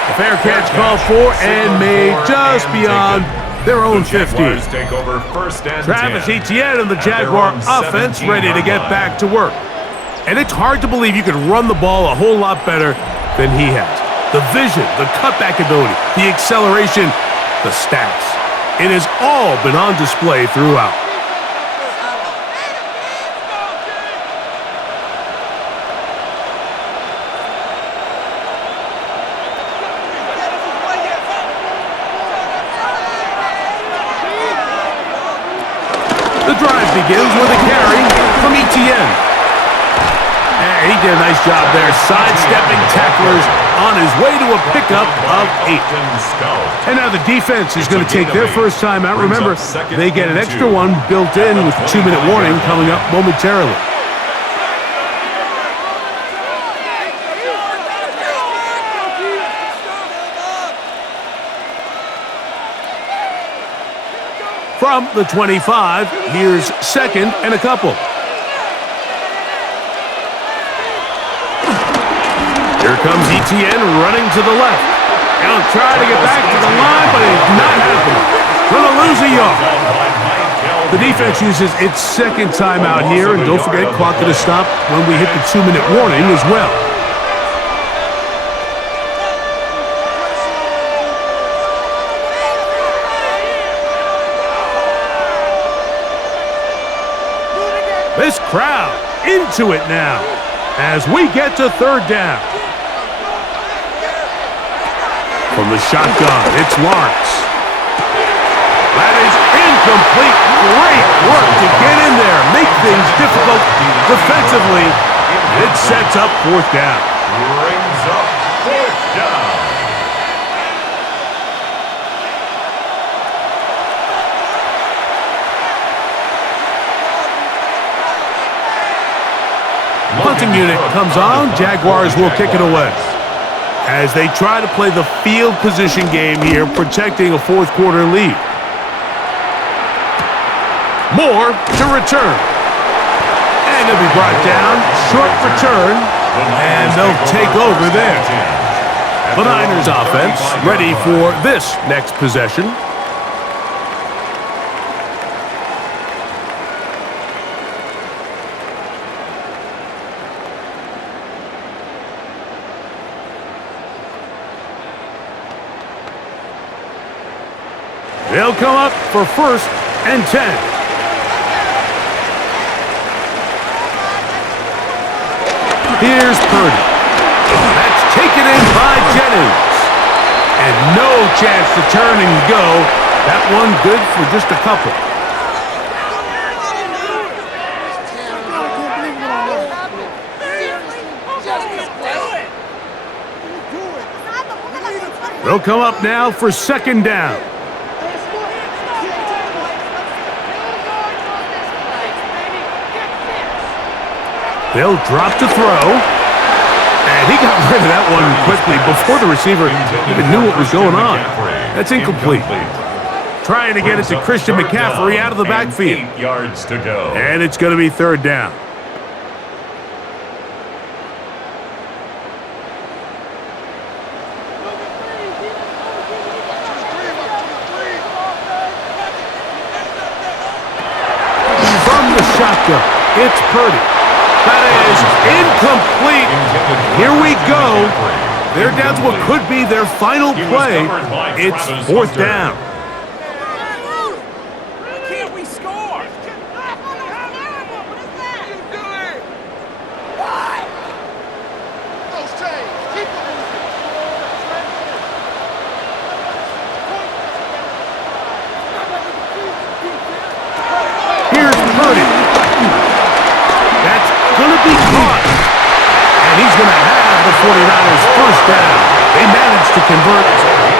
A fair catch called for and made just beyond their own 50. Take over first and Travis 10. Etienne and the Jaguar offense ready to get back to work. And it's hard to believe you can run the ball a whole lot better than he has. The vision, the cutback ability, the acceleration, the stats. It has all been on display throughout. The drive begins with a carry from Etienne. And he did a nice job there, sidestepping tacklers on his way to a pickup of 8. And now the defense is going to take their first time out. Remember, they get an extra one built in with 2-minute warning coming up momentarily. From the 25, here's second and a couple. Here comes Etienne running to the left. He'll try to get back to the line, but it's not happening. Gonna lose a yard. The defense uses its second timeout here, and don't forget, clock gonna stop when we hit the 2-minute warning as well. This crowd into it now as we get to third down. From the shotgun, it's Lawrence. That is incomplete. Great work to get in there, make things difficult defensively. It sets up fourth down. Brings up fourth down. Punting unit comes on. Jaguars will kick it away as they try to play the field position game here, protecting a fourth-quarter lead. Moore to return. And he'll be brought down. Short return. And they'll take over there. The Niners offense ready for this next possession. They'll come up for first and 10. Here's Purdy. That's taken in by Jennings. And no chance to turn and go. That one good for just a couple. They'll come up now for second down. They'll drop to throw. And he got rid of that one quickly before the receiver even knew what was going on. That's incomplete. Trying to get it to Christian McCaffrey out of the backfield. 8 yards to go. And it's going to be third down. From the shotgun, it's Purdy. That is incomplete. Here we go. They're down to what could be their final play. It's fourth down. Can't we score? 49ers first down. They managed to convert.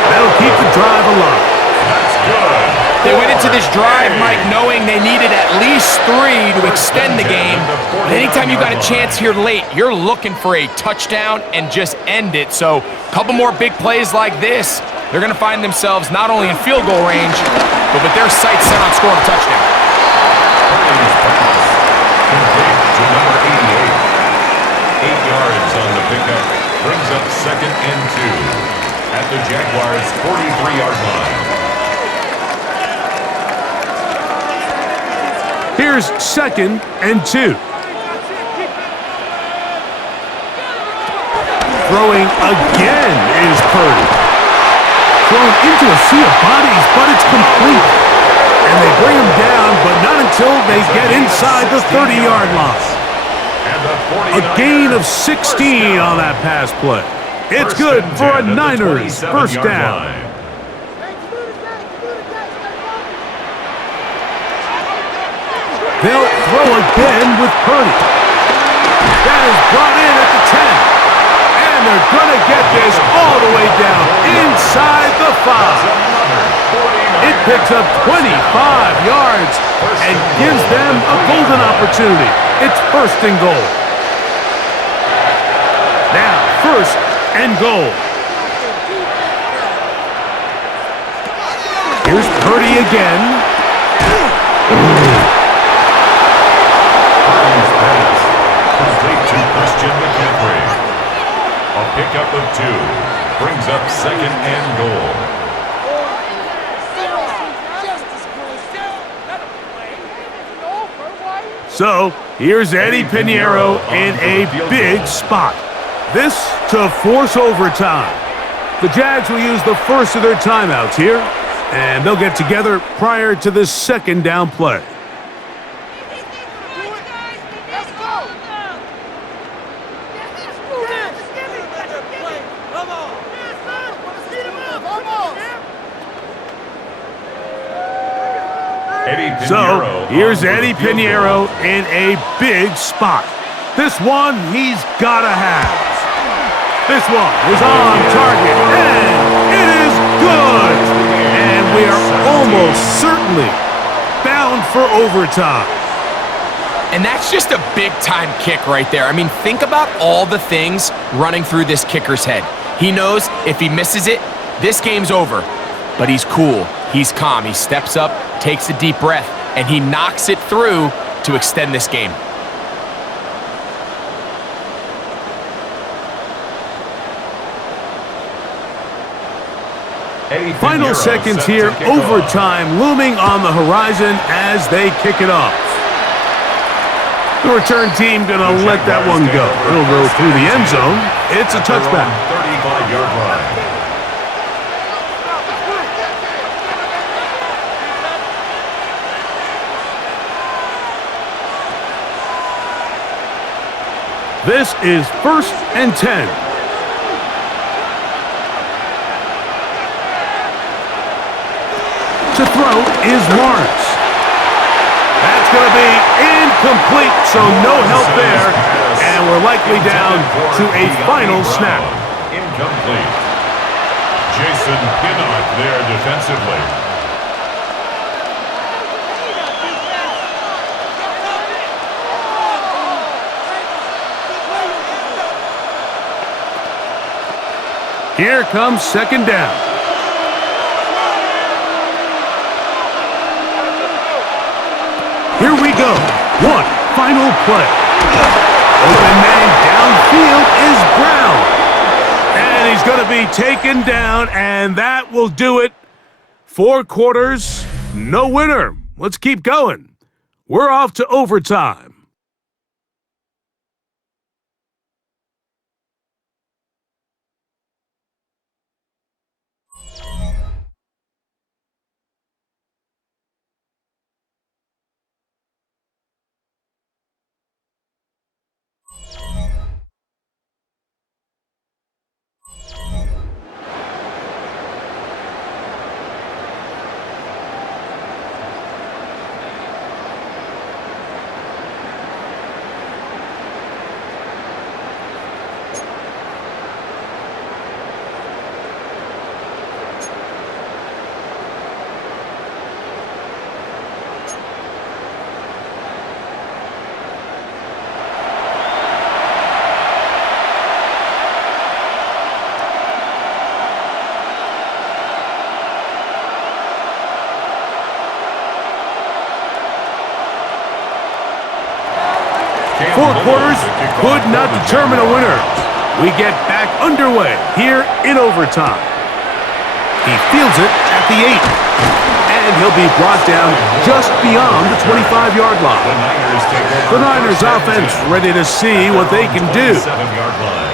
That'll keep the drive alive. That's good. They went into this drive, Mike, knowing they needed at least 3 to extend the game. But anytime you got a chance here late, you're looking for a touchdown and just end it. So a couple more big plays like this, they're going to find themselves not only in field goal range, but with their sights set on scoring a touchdown. Complete to number 88. 8 yards on the pickup. Brings up 2nd and 2 at the Jaguars' 43-yard line. Here's 2nd and 2. Throwing again is Purdy. Thrown into a sea of bodies, but it's complete. And they bring him down, but not until they get inside the 30-yard line. A gain of 16 on that pass play. It's good for a Niners first down. They'll throw again with Purdy. That is brought in at the 10. And they're going to get this all the way down inside the 5. It picks up 25 yards and gives them a golden opportunity. It's 1st and goal. Now, 1st and goal. Here's Purdy again. Complete to Christian McCaffrey. A pickup of 2 brings up 2nd and goal. So, here's Eddie Pinheiro in a big spot. This to force overtime. The Jags will use the first of their timeouts here, and they'll get together prior to this 2nd down play. So, here's Eddie Pinheiro in a big spot. This one he's got to have. This one is on target, and it is good. And we are almost certainly bound for overtime. And that's just a big-time kick right there. I mean, think about all the things running through this kicker's head. He knows if he misses it, this game's over. But he's cool. He's calm. He steps up, takes a deep breath, and he knocks it through to extend this game. Final seconds here, overtime looming on the horizon as they kick it off. The return team going to let that one go. It'll go through the end zone. It's a touchback. 35-yard line. This is 1st and 10. To throw is Lawrence. That's going to be incomplete, so no help there. And we're likely down to a final snap. Incomplete. Jason Pinnock there defensively. Here comes 2nd down. Here we go. One final play. Open man downfield is Brown. And he's going to be taken down, and that will do it. 4 quarters, no winner. Let's keep going. We're off to overtime. 4 quarters could not determine a winner. We get back underway here in overtime. He fields it at the 8. And he'll be brought down just beyond the 25-yard line. The Niners offense ready to see what they can do. 7-yard line.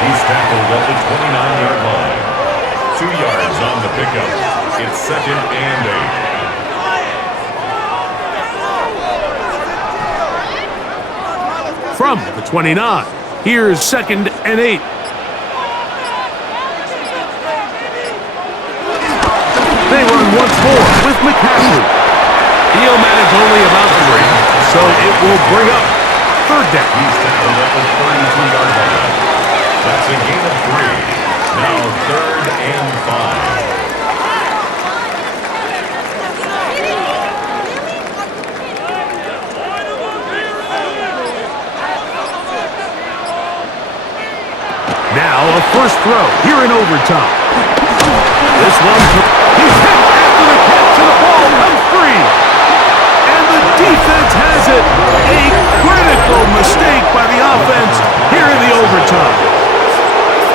He's tackled at the 29-yard line. 2 yards on the pickup. It's 2nd and 8. From the 29, here's 2nd and 8. They run once more with McCaffrey. He'll manage only about 3, so it will bring up 3rd down. He's tackled at the 32-yard line. That's a gain of 3. Now 3rd and 5. Now a first throw here in overtime. This one, he's hit after the catch and the ball comes free. And the defense has it. A critical mistake by the offense here in the overtime.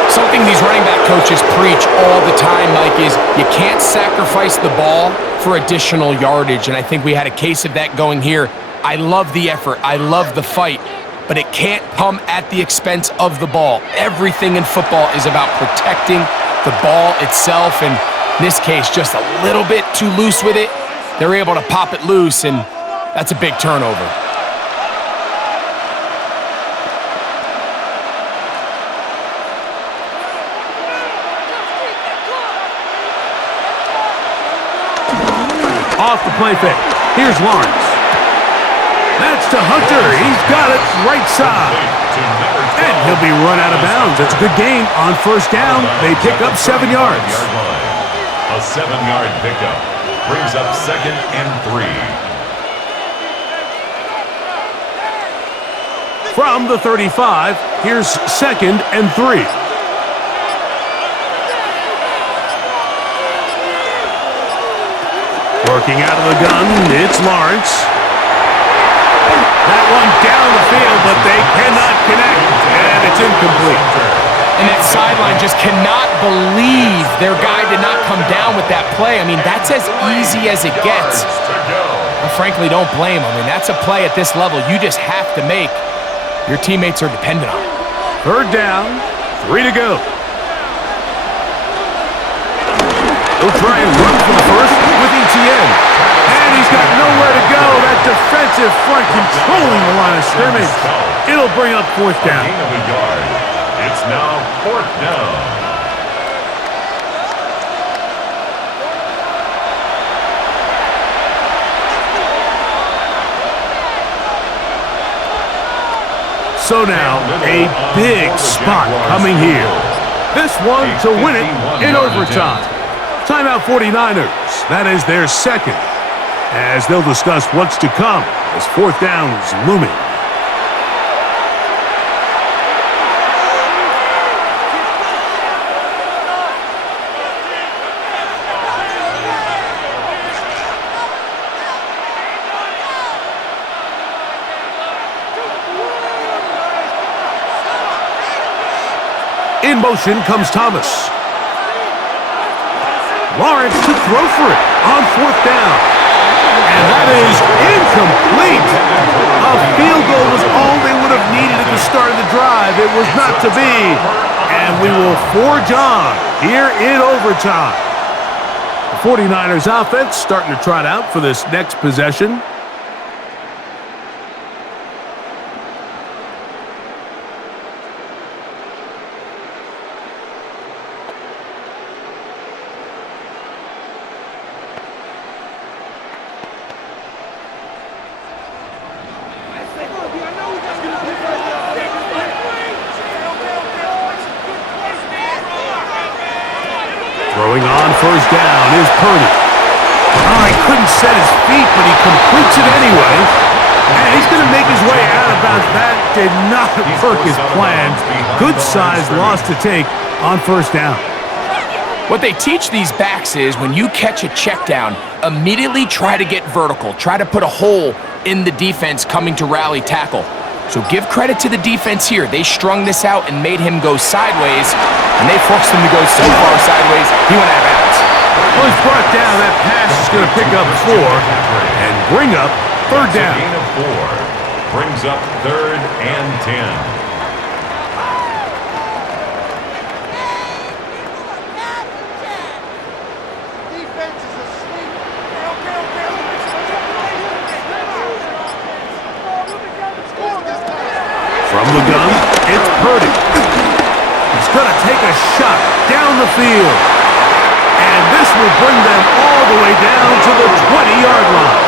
Something these running back coaches preach all the time, Mike, is you can't sacrifice the ball for additional yardage, and I think we had a case of that going here. I love the effort. I love the fight, but it can't come at the expense of the ball. Everything in football is about protecting the ball itself, and in this case, just a little bit too loose with it. They're able to pop it loose, and that's a big turnover. Off the play fake. Here's Lawrence. That's to Hunter. He's got it right side. And he'll be run out of bounds. That's a good gain on 1st down. They pick up 7 yards. A 7-yard pickup brings up 2nd and 3. From the 35, here's 2nd and 3. Working out of the gun, it's Lawrence. That one down the field, but they cannot connect, and it's incomplete. And that sideline just cannot believe their guy did not come down with that play. I mean, that's as easy as it gets. I frankly don't blame him. I mean, that's a play at this level you just have to make. Your teammates are dependent on it. 3rd down, 3 to go. He'll try and run for the first with ETN. And he's got nowhere to go. That defensive front controlling the line of scrimmage. It'll bring up 4th down. A gain of a yard. It's now 4th down. So now, a big spot coming here. This one to win it in overtime. Timeout 49ers. That is their 2nd. As they'll discuss what's to come as 4th down is looming. In motion comes Thomas. Lawrence to throw for it on 4th down. And that is incomplete. A field goal was all they would have needed at the start of the drive. It was not to be. And we will forge on here in overtime. The 49ers offense starting to trot out for this next possession. Throwing on first down is Purdy. Oh, he couldn't set his feet, but he completes it anyway. And he's going to make his way out of bounds. That did not work his plan. Good size loss to take on first down. What they teach these backs is when you catch a check down, immediately try to get vertical. Try to put a hole in the defense coming to rally tackle. So give credit to the defense here. They strung this out and made him go sideways, and they forced him to go so far sideways, he went out of bounds. Well, he's brought down. That pass is going to pick up 4 and bring up third down. Gain of 4 brings up 3rd and 10. From the gun, it's Purdy. He's going to take a shot down the field. And this will bring them all the way down to the 20-yard line.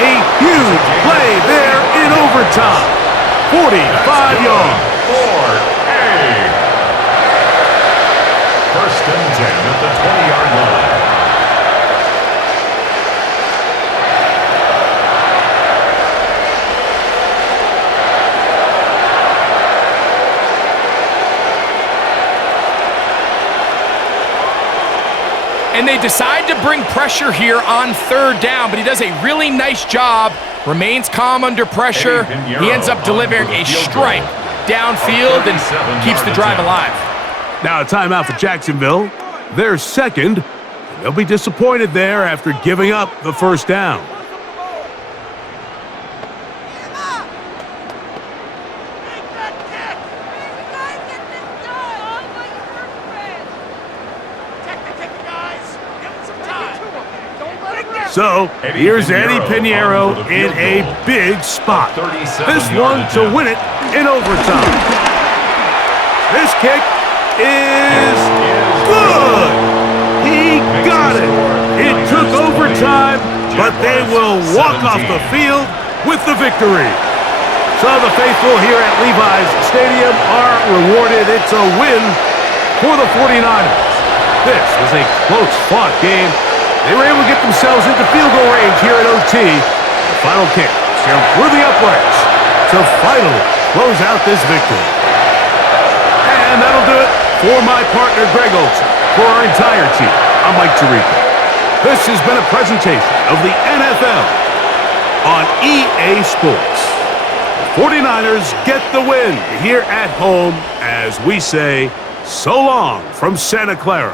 A huge play there in overtime. 45 yards. 1st and 10 at the 20-yard line. And they decide to bring pressure here on 3rd down, but he does a really nice job. Remains calm under pressure. He ends up delivering a strike downfield and keeps the drive alive. Now a timeout for Jacksonville. They're second. They'll be disappointed there after giving up the first down. So, here's Eddie Pinheiro in a big spot. This one to win it in overtime. This kick is good. He got it. It took overtime, but they will walk off the field with the victory. So the faithful here at Levi's Stadium are rewarded. It's a win for the 49ers. This was a close-fought game. They were able to get themselves into field goal range here at OT. The final kick sailed through the uprights to finally close out this victory. And that'll do it for my partner, Greg Olson. For our entire team, I'm Mike Tirico. This has been a presentation of the NFL on EA Sports. The 49ers get the win here at home as we say so long from Santa Clara.